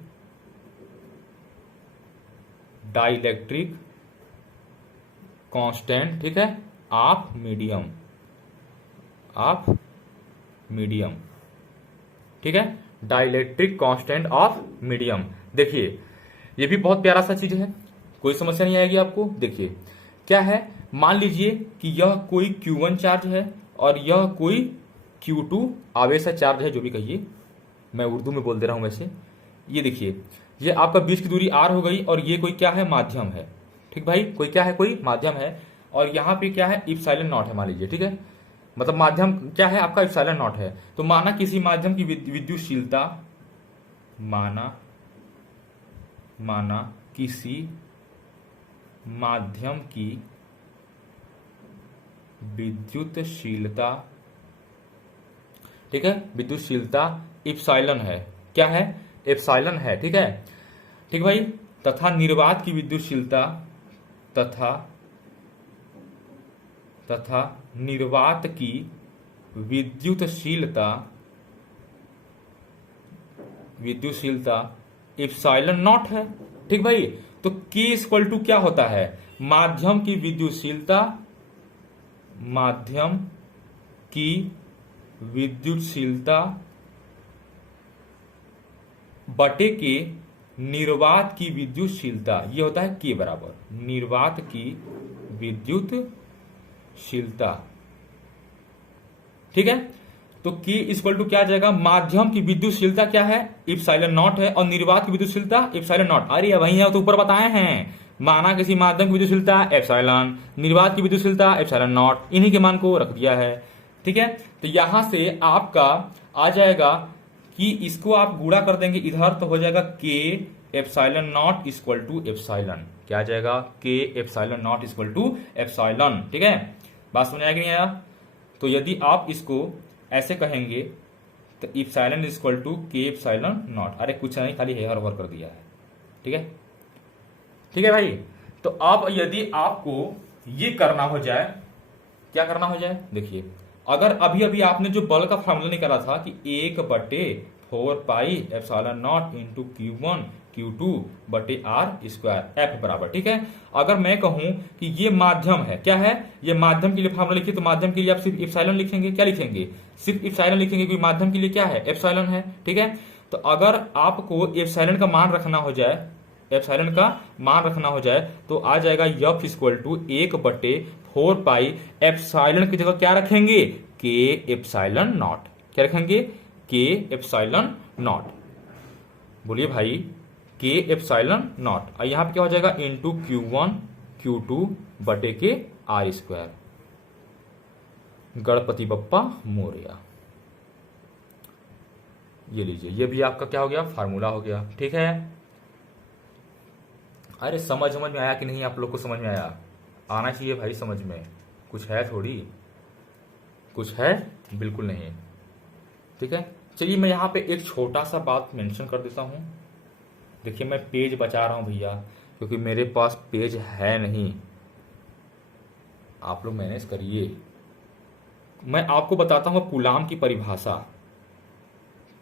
ठीक है, ऑफ मीडियम। ठीक है, डाइलेक्ट्रिक कांस्टेंट ऑफ मीडियम। देखिए ये भी बहुत प्यारा सा चीज है, कोई समस्या नहीं आएगी आपको। देखिए क्या है, मान लीजिए कि यह कोई Q1 चार्ज है और यह कोई Q2 आवेश चार्ज है, जो भी कहिए, मैं उर्दू में बोल दे रहा हूं वैसे। ये देखिए ये आपका बीच की दूरी r हो गई, और ये कोई क्या है, माध्यम है। ठीक भाई, कोई क्या है, कोई माध्यम है, और यहाँ पे क्या है, इप्सिलॉन नॉट है मान लीजिए। ठीक है, मतलब माध्यम क्या है आपका, इप्सिलॉन नॉट है। तो माना किसी माध्यम की विद्युतशीलता, माना किसी माध्यम की विद्युतशीलता, ठीक है, विद्युतशीलता इप्सिलॉन है। क्या है, एप्सिलॉन है। ठीक है, ठीक भाई, तथा निर्वात की विद्युतशीलता, तथा निर्वात की विद्युतशीलता इप्सिलॉन नॉट है। ठीक भाई, तो K = क्या होता है, माध्यम की विद्युतशीलता बटे के निर्वात की विद्युतशीलता, ये होता है K बराबर निर्वात की विद्युतशीलता। ठीक है, तो K इक्वल टू क्या आ जाएगा, माध्यम की विद्युतशीलता क्या है, इप्सिलॉन नॉट है, और निर्वात की विद्युतशीलता इप्सिलॉन नॉट। अरे वही है तो ऊपर बताए हैं, माना किसी माध्यम की विद्युतशीलता एप्सिलॉन, निर्वात की विद्युतशीलता एप्सिलॉन नॉट, इन्हीं के मान को रख दिया है। ठीक है, तो यहां से आपका आ जाएगा कि इसको आप गुणा कर देंगे इधर तो हो जाएगा K epsilon naught equal to epsilon. क्या आ जाएगा, K epsilon naught equal to epsilon. ठीक है, बात समझ आया कि नहीं आया। तो यदि आप इसको ऐसे कहेंगे तो epsilon equal to K epsilon naught. अरे कुछ नहीं, खाली हेयर ओवर कर दिया है। ठीक है, ठीक है भाई। तो अब यदि आपको ये करना हो जाए, क्या करना हो जाए, देखिए अगर अभी अभी आपने जो बल का फार्मूला निकाला था कि 1/4 pi epsilon naught into Q1 Q2 बटे R स्क्वायर F बराबर। ठीक है, अगर मैं कहूं कि ये माध्यम है, क्या है, ये माध्यम के लिए फार्मूला लिखिए, तो माध्यम के लिए आप सिर्फ एप्सिलॉन लिखेंगे, क्या लिखेंगे, सिर्फ एप्सिलॉन लिखेंगे, क्योंकि माध्यम के लिए क्या है, एप्सिलॉन है। ठीक है, तो अगर आपको एप्सिलॉन का मान रखना हो जाए, एप्सिलॉन का मान रखना हो जाए तो आ जाएगा F equal to 1/4 pi epsilon की जगह क्या रखेंगे, K एप्सिलॉन नॉट। क्या रखेंगे, K एप्सिलॉन नॉट। बोलिए भाई, K एप्सिलॉन नॉट। और यहां पे क्या हो जाएगा, इंटू Q1 Q2 बटे के R स्क्वायर। गणपति बप्पा मोरया। ये लीजिए, ये भी आपका क्या हो गया, फार्मूला हो गया। ठीक है, अरे समझ में आया कि नहीं, आप लोग को समझ में आया, आना चाहिए भाई समझ में, कुछ है थोड़ी, कुछ है बिल्कुल नहीं। ठीक है, चलिए मैं यहाँ पे एक छोटा सा बात मेंशन कर देता हूँ। देखिए मैं पेज बचा रहा हूँ भैया, क्योंकि मेरे पास पेज है नहीं, आप लोग मैनेज करिए। मैं आपको बताता हूँ कूलाम की परिभाषा,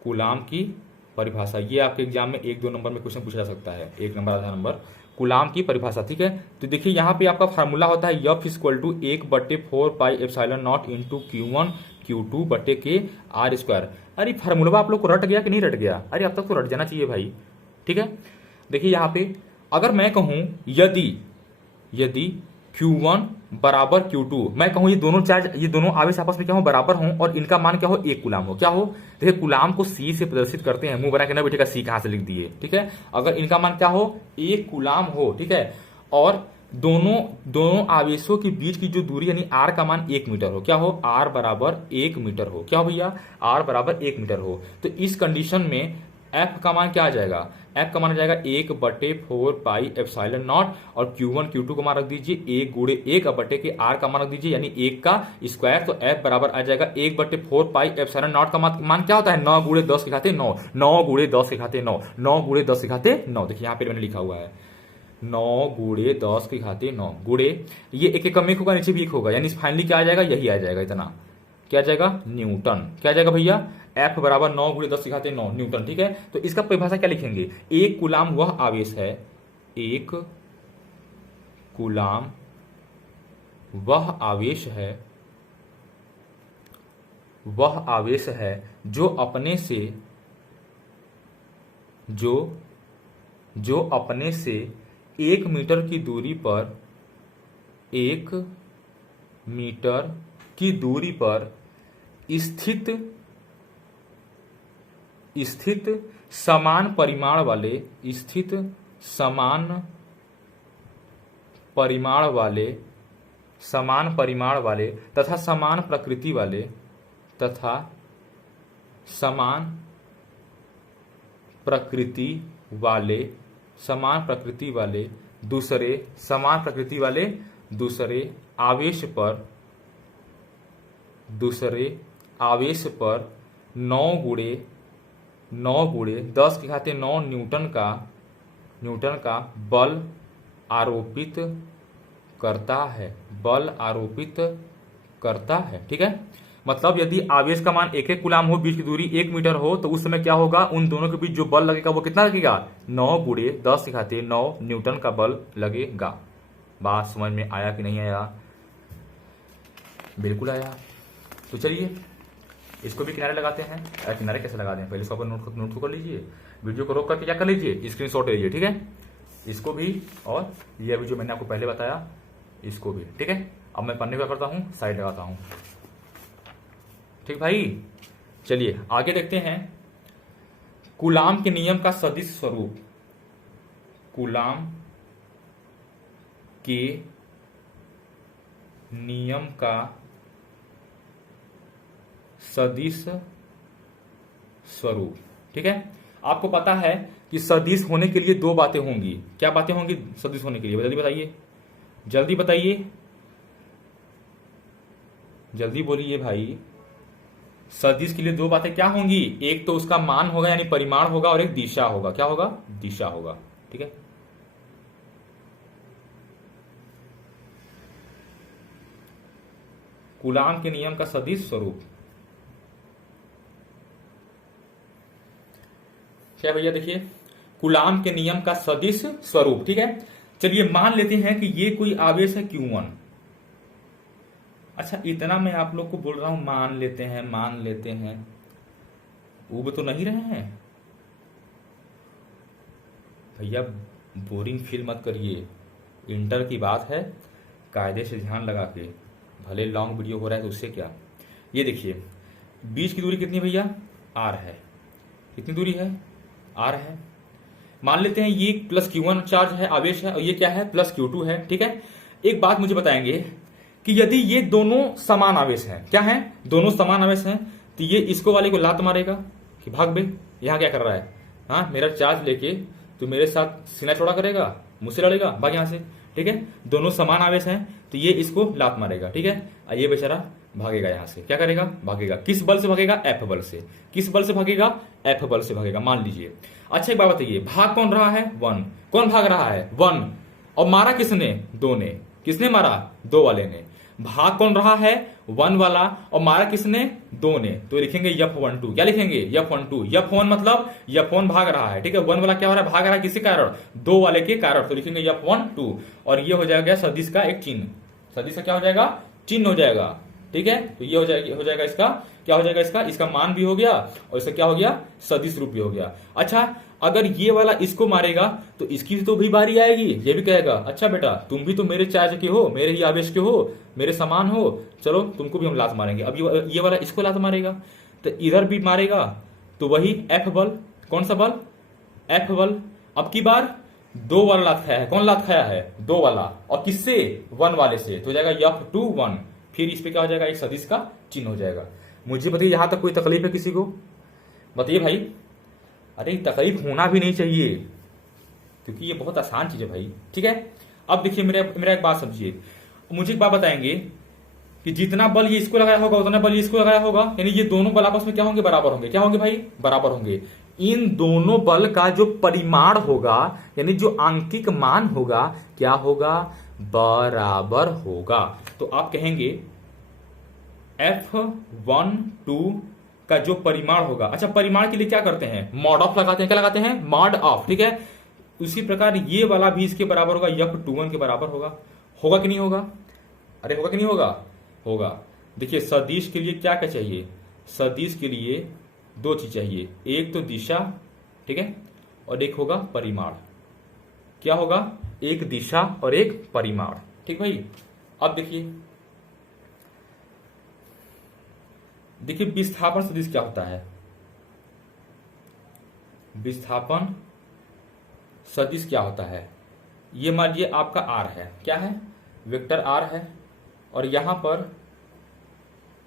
कूलाम की परिभाषा, ये आपके एग्जाम में 1-2 नंबर में क्वेश्चन पूछा जा सकता है, 1 नंबर आधा नंबर, कूलाम की परिभाषा। ठीक है, तो देखिए यहाँ पे आपका फार्मूला होता है F equal to 1/4 pi epsilon naught into Q1 Q2 बटे के R स्क्वायर। अरे फार्मूला आप लोग को रट गया कि नहीं रट गया, अरे अब तक तो रट जाना चाहिए भाई। ठीक है, देखिए यहाँ पे अगर मैं कहूं यदि Q1 बराबर Q2, मैं कहूं ये दोनों चार्ज, ये दोनों आवेश आपस में क्या हो, बराबर हो, और इनका मान क्या हो, 1 कूलाम हो। क्या हो, देखिए कूलाम को C से प्रदर्शित करते हैं, मुंह बना के ना बैठेगा, C कहां से लिख दिए। ठीक है, अगर इनका मान क्या हो, 1 कूलाम हो। ठीक है, और दोनों आवेशों के बीच की जो दूरी यानी R का मान 1 मीटर हो। क्या हो, R बराबर 1 मीटर हो। क्या हो भैया, R बराबर 1 मीटर हो। तो इस कंडीशन में F का मान क्या आ जाएगा, F का मान आ जाएगा 1/4 पाई एप्सिलॉन नॉट, और Q1 Q2 का मान रख दीजिए 1 गुणे 1 बटे के R का मान रख दीजिए, यानी 1 का स्क्वायर। तो F बराबर आ जाएगा 1/4 पाई एप्सिलॉन नॉट का मान क्या होता है, 9 गुणे 10 के घाते 9, 9 गुणे 10 के घाते 9, 9 गुणे 10 के घाते 9। देखिए यहाँ पे मैंने लिखा हुआ है 9 गुणे 10 के घाते 9 गुणे, ये एक कम 1 होगा, नीचे भी 1 होगा, यानी फाइनली क्या आ जाएगा, यही आ जाएगा, इतना क्या आ जाएगा, न्यूटन। क्या आ जाएगा भैया, F बराबर 9 गुणे 10 सिखाते 9 न्यूटन। ठीक है, तो इसका परिभाषा क्या लिखेंगे, 1 कूलाम वह आवेश है, 1 कूलाम वह आवेश है, वह आवेश है जो अपने से 1 मीटर की दूरी पर 1 मीटर की दूरी पर स्थित समान परिमाण वाले तथा समान दूसरे आवेश पर 9 गुणे 10 के घाते 9 न्यूटन का बल आरोपित करता है। ठीक है, मतलब यदि आवेश का मान 1 कूलाम हो, बीच की दूरी 1 मीटर हो, तो उस समय क्या होगा, उन दोनों के बीच जो बल लगेगा वो कितना लगेगा, 9 गुणे 10 के घाते 9 न्यूटन का बल लगेगा। बात समझ में आया कि नहीं आया, बिल्कुल आया। तो चलिए इसको भी किनारे लगाते हैं। किनारे कैसे लगाते हैं, पहले इसको नोट कर लीजिए, वीडियो को रोक करके क्या कर लीजिए, स्क्रीनशॉट ले लीजिए। ठीक है, इसको भी, और ये अभी जो मैंने आपको पहले बताया इसको भी। ठीक है, अब मैं पन्ने का करता हूं, साइड लगाता हूं। ठीक भाई, चलिए आगे देखते हैं कूलाम के नियम का सदिश स्वरूप। कूलाम के नियम का सदिश स्वरूप। ठीक है, आपको पता है कि सदिश होने के लिए दो बातें होंगी। क्या बातें होंगी सदिश होने के लिए? जल्दी बताइए, जल्दी बताइए, जल्दी बोलिए भाई। सदिश के लिए दो बातें क्या होंगी? एक तो उसका मान होगा यानी परिमाण होगा, और एक दिशा होगा। क्या होगा? दिशा होगा। ठीक है, कूलाम के नियम का सदिश स्वरूप क्या भैया? देखिए, कूलाम के नियम का सदिश स्वरूप। ठीक है, चलिए मान लेते हैं कि ये कोई आवेश है Q1। अच्छा, इतना मैं आप लोग को बोल रहा हूं, मान लेते हैं, मान लेते हैं, उब तो नहीं रहे हैं भैया। बोरिंग फील मत करिए, इंटर की बात है, कायदे से ध्यान लगा के। भले लॉन्ग वीडियो हो रहा है तो उससे क्या। ये देखिए, बीच की दूरी कितनी भैया? R है। कितनी दूरी है? R है। मान लेते हैं ये प्लस Q1 चार्ज है, आवेश है, और ये क्या है? प्लस Q2 है। ठीक है, एक बात मुझे बताएंगे कि यदि ये दोनों समान आवेश हैं, क्या है? दोनों समान आवेश हैं, तो ये इसको वाले को लात मारेगा कि भाग बे, यहां क्या कर रहा है? हाँ, मेरा चार्ज लेके तो मेरे साथ सीना चौड़ा करेगा, मुझसे लड़ेगा, भाग यहां से। ठीक है, दोनों समान आवेश हैं तो ये इसको लात मारेगा। ठीक है, और ये बेचारा भागेगा यहां से। क्या करेगा? भागेगा। किस बल से भागेगा? F बल से। किस बल से भागेगा? F बल से भागेगा, मान लीजिए। अच्छा, एक बात बताइए, भाग कौन रहा है? 1। कौन भाग रहा है? 1। और मारा किसने? 2 ने। किसने मारा? 2 वाले ने। भाग कौन रहा है? 1 वाला। और मारा किसने? 2 ने। तो लिखेंगे F12। क्या लिखेंगे? F12। F1 मतलब F1 भाग रहा है। ठीक है, 1 वाला क्या हो रहा है? भाग रहा है किसी कारण? 2 वाले के कारण। तो लिखेंगे F12। और ये हो जाएगा सदिश का एक चिन्ह। सदिश का क्या हो जाएगा? चिन्ह हो जाएगा। ठीक है, तो ये हो जाएगा इसका क्या हो जाएगा? इसका मान भी हो गया, और इसका क्या हो गया? सदिश रूप भी हो गया। अच्छा, अगर ये वाला इसको मारेगा तो इसकी तो भी बारी आएगी। ये भी कहेगा, अच्छा बेटा तुम भी तो मेरे चार्ज के हो, मेरे ही आवेश के हो, मेरे समान हो, चलो तुमको भी हम लात मारेंगे। अब ये वाला इसको लात मारेगा, तो इधर भी मारेगा, तो वही F बल। कौन सा बल? F बल। अब की बार 2 वाला लात खाया है। कौन लात खाया है? 2 वाला। और किससे? 1 वाले से। तो हो जाएगा F21। फिर इस पे क्या हो जाएगा? एक सदिश का चिन्ह हो जाएगा। मुझे बताइए, यहां तक कोई तकलीफ है किसी को? बताइए भाई। अरे तकलीफ होना भी नहीं चाहिए, क्योंकि ये बहुत आसान चीज है भाई। ठीक है, अब देखिए मेरा एक बात समझिए। मुझे एक बात बताएंगे कि जितना बल ये इसको लगाया होगा उतना बल ये इसको लगाया होगा, यानी ये दोनों बल आपस में क्या होंगे? बराबर होंगे। क्या होंगे भाई? बराबर होंगे। इन दोनों बल का जो परिमाण होगा, यानी जो आंकिक मान होगा, क्या होगा? बराबर होगा। तो आप कहेंगे F12 का जो परिमाण होगा। अच्छा, परिमाण के लिए क्या करते हैं? मॉड ऑफ लगाते हैं। क्या लगाते हैं? Mod of. ठीक है, उसी प्रकार ये वाला भी इसके बराबर होगा, F21 के बराबर होगा। होगा कि नहीं होगा? अरे होगा कि नहीं होगा? होगा। देखिए, सदिश के लिए क्या क्या चाहिए? सदिश के लिए 2 चीज चाहिए, एक तो दिशा, ठीक है, और एक होगा परिमाण। क्या होगा? एक दिशा और एक परिमाण। ठीक भाई, अब देखिए विस्थापन सदिश क्या होता है? विस्थापन सदिश क्या होता है? ये मान लीजिए आपका R है। क्या है? वेक्टर R है, और यहां पर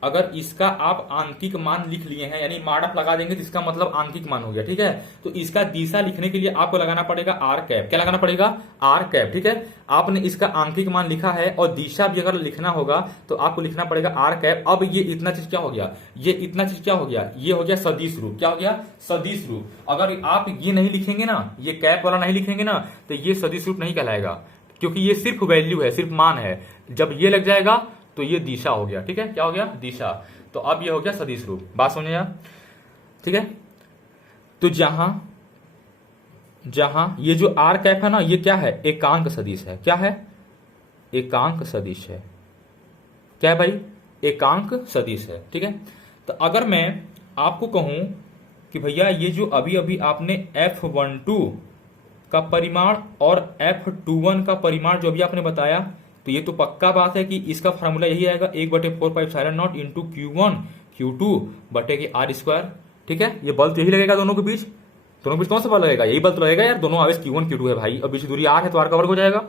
अगर इसका आप आंकिक मान लिख लिए हैं, यानी मार्डअप लगा देंगे तो इसका मतलब आंकिक मान हो गया। ठीक है, तो इसका दिशा लिखने के लिए आपको लगाना पड़ेगा R कैप। क्या लगाना पड़ेगा? R cap. ठीक है, आपने इसका आंकिक मान लिखा है, और दिशा भी अगर लिखना होगा तो आपको लिखना पड़ेगा R कैप। अब ये इतना चीज क्या हो गया? ये इतना चीज क्या हो गया? ये हो गया सदिश रूप। क्या हो गया? सदिश रूप। अगर आप ये नहीं लिखेंगे ना, ये कैप वाला नहीं लिखेंगे ना, तो ये सदिश रूप नहीं कहलाएगा, क्योंकि ये सिर्फ वैल्यू है, सिर्फ मान है। जब ये लग जाएगा तो ये दिशा हो गया। ठीक है, क्या हो गया? दिशा। तो अब ये हो गया सदिश रूप। बात समझे यार? ठीक है, तो जहां ये जो R कैप है ना, ये क्या है? एकांक सदिश है। क्या है? एकांक सदिश है। क्या है भाई? एकांक सदिश है। ठीक है, तो अगर मैं आपको कहूं कि भैया ये जो अभी अभी आपने F12 का परिमाण और F21 का परिमाण जो अभी आपने बताया, तो ये तो पक्का बात है कि इसका फार्मूला यही आएगा, 1/4πε0 इंटू Q1। Q2 बटे के आर स्क्वायर। ठीक है, ये बल तो यही लगेगा दोनों के बीच। दोनों के बीच कौन सा बल लगेगा? यही बल तो लगेगा यार, दोनों आवेश Q1 Q2 है भाई, और बीच की दूरी आर है तो आर का वर्ग हो जाएगा।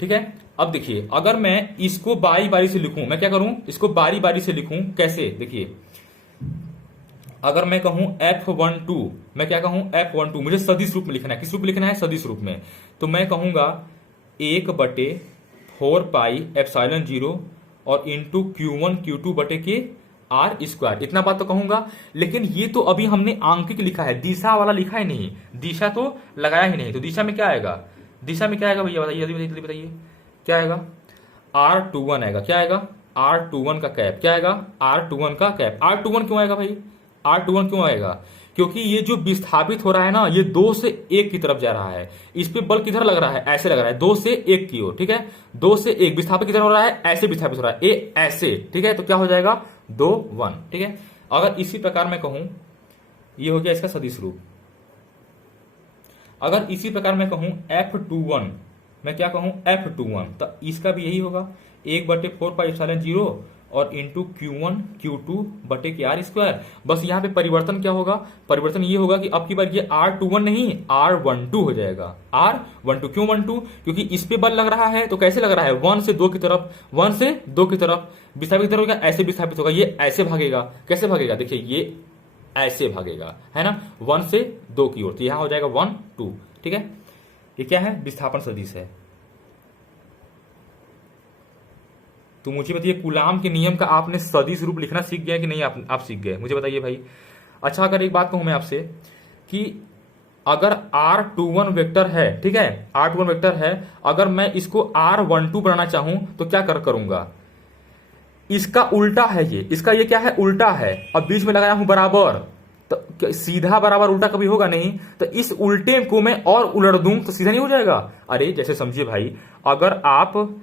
ठीक है, अब देखिए अगर मैं इसको बारी बारी से लिखूं, मैं क्या करूं, इसको बारी बारी से लिखूं कैसे, देखिए अगर मैं कहूं F12, मैं क्या कहूं F12, मुझे सदिश रूप में लिखना है। किस रूप में लिखना है? सदिश रूप में। तो मैं कहूंगा 1/4πε0 और इंटू Q1 Q2 बटे के आर स्क्वायर, इतना बात तो कहूंगा। लेकिन ये तो अभी हमने आंकिक लिखा है, दिशा वाला लिखा ही नहीं, दिशा तो लगाया ही नहीं। तो दिशा में क्या आएगा? दिशा में क्या आएगा भैया बताइए, जल्दी बताइए क्या आएगा? R21 आएगा। क्या आएगा? R21 का कैप। क्या आएगा? R21 का कैप। R21 क्यों आएगा भाई? R21 क्यों आएगा? क्योंकि ये जो विस्थापित हो रहा है ना, ये 2 से 1 की तरफ जा रहा है। इस पे बल किधर लग रहा है? ऐसे लग रहा है, 2 से 1 की ओर। ठीक है, 2 से 1 विस्थापित किधर हो रहा है? ऐसे विस्थापित हो रहा है, ए ऐसे। ठीक है, तो क्या हो जाएगा? 2 1। ठीक है, अगर इसी प्रकार मैं कहूं, ये हो गया इसका सदिश रूप। अगर इसी प्रकार मैं कहूं F21, मैं क्या कहूं F21, तो इसका भी यही होगा 1/4πε0 और इंटू Q1 Q2 बटे के आर स्क्वायर। बस यहाँ पे परिवर्तन क्या होगा? परिवर्तन ये होगा कि अब की बार ये R21 नहीं R12 हो जाएगा। R12 क्यों 12? क्योंकि इस पे बल लग रहा है, तो कैसे लग रहा है? 1 से 2 की तरफ, 1 से 2 की तरफ विस्थापित किधर होगा? ऐसे विस्थापित होगा, ये ऐसे भागेगा। कैसे भागेगा? देखिए ये ऐसे भागेगा, है ना, 1 से 2 की ओर। तो यहां हो जाएगा 1 2। ठीक है, ये क्या है? विस्थापन सदिश है। तो मुझे बताइए कूलाम के नियम का आपने सदिश रूप लिखना सीख गया कि नहीं? आप सीख गए? मुझे बताइए भाई। अच्छा, अगर एक बात कहूं मैं आपसे कि अगर R21 वेक्टर है, ठीक है, R21 वेक्टर है, अगर मैं इसको R12 बनाना चाहूं तो क्या करूंगा? इसका उल्टा है ये, इसका ये क्या है? उल्टा है। अब बीच में लगाया हूं बराबर, तो सीधा बराबर उल्टा कभी होगा नहीं। तो इस उल्टे को मैं और उलट दूं तो सीधा नहीं हो जाएगा। अरे जैसे समझिए भाई, अगर आप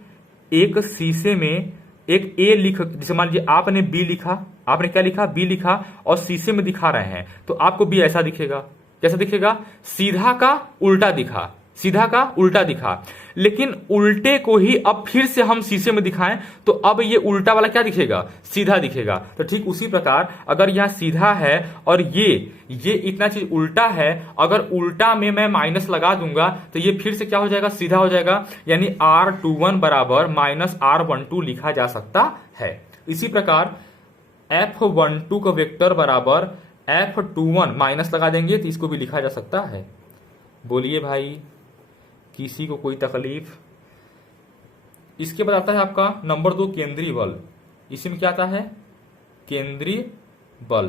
एक शीशे में एक ए लिख, जैसे मान लीजिए आपने बी लिखा, आपने क्या लिखा? बी लिखा, और शीशे में दिखा रहे हैं, तो आपको बी ऐसा दिखेगा। कैसा दिखेगा? सीधा का उल्टा दिखा, सीधा का उल्टा दिखा। लेकिन उल्टे को ही अब फिर से हम शीशे में दिखाएं तो अब ये उल्टा वाला क्या दिखेगा? सीधा दिखेगा। तो ठीक उसी प्रकार अगर यहां सीधा है और ये इतना चीज उल्टा है, अगर उल्टा में मैं माइनस लगा दूंगा तो ये फिर से क्या हो जाएगा? सीधा हो जाएगा। यानी R21 बराबर माइनस R12 लिखा जा सकता है। इसी प्रकार F12 का वेक्टर बराबर F21 माइनस लगा देंगे तो इसको भी लिखा जा सकता है। बोलिए भाई, किसी को कोई तकलीफ? इसके बाद आता है आपका नंबर 2 केंद्रीय बल। इसमें क्या आता है? केंद्रीय बल।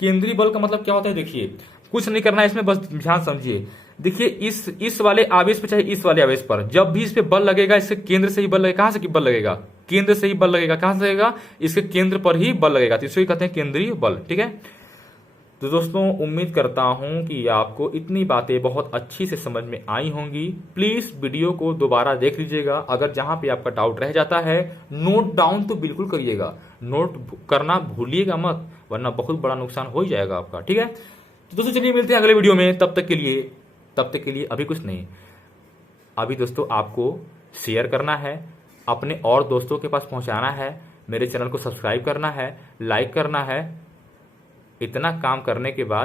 केंद्रीय बल का मतलब क्या होता है? देखिए कुछ नहीं करना है इसमें, बस ध्यान समझिए। देखिए इस वाले आवेश पे चाहे इस वाले आवेश पर जब भी इस पे बल लगेगा, इसके केंद्र से ही बल लगेगा। कहां से बल लगेगा? केंद्र से ही बल लगेगा। कहां से लगेगा? इसके केंद्र पर ही बल लगेगा, तो इसको कहते हैं केंद्रीय बल। ठीक है, तो दोस्तों उम्मीद करता हूं कि आपको इतनी बातें बहुत अच्छी से समझ में आई होंगी। प्लीज वीडियो को दोबारा देख लीजिएगा। अगर जहां पे आपका डाउट रह जाता है, नोट डाउन तो बिल्कुल करिएगा, नोट करना भूलिएगा मत, वरना बहुत बड़ा नुकसान हो ही जाएगा आपका। ठीक है, तो दोस्तों चलिए मिलते हैं अगले वीडियो में। तब तक के लिए अभी कुछ नहीं, अभी दोस्तों आपको शेयर करना है, अपने और दोस्तों के पास पहुंचाना है, मेरे चैनल को सब्सक्राइब करना है, लाइक करना है। इतना काम करने के बाद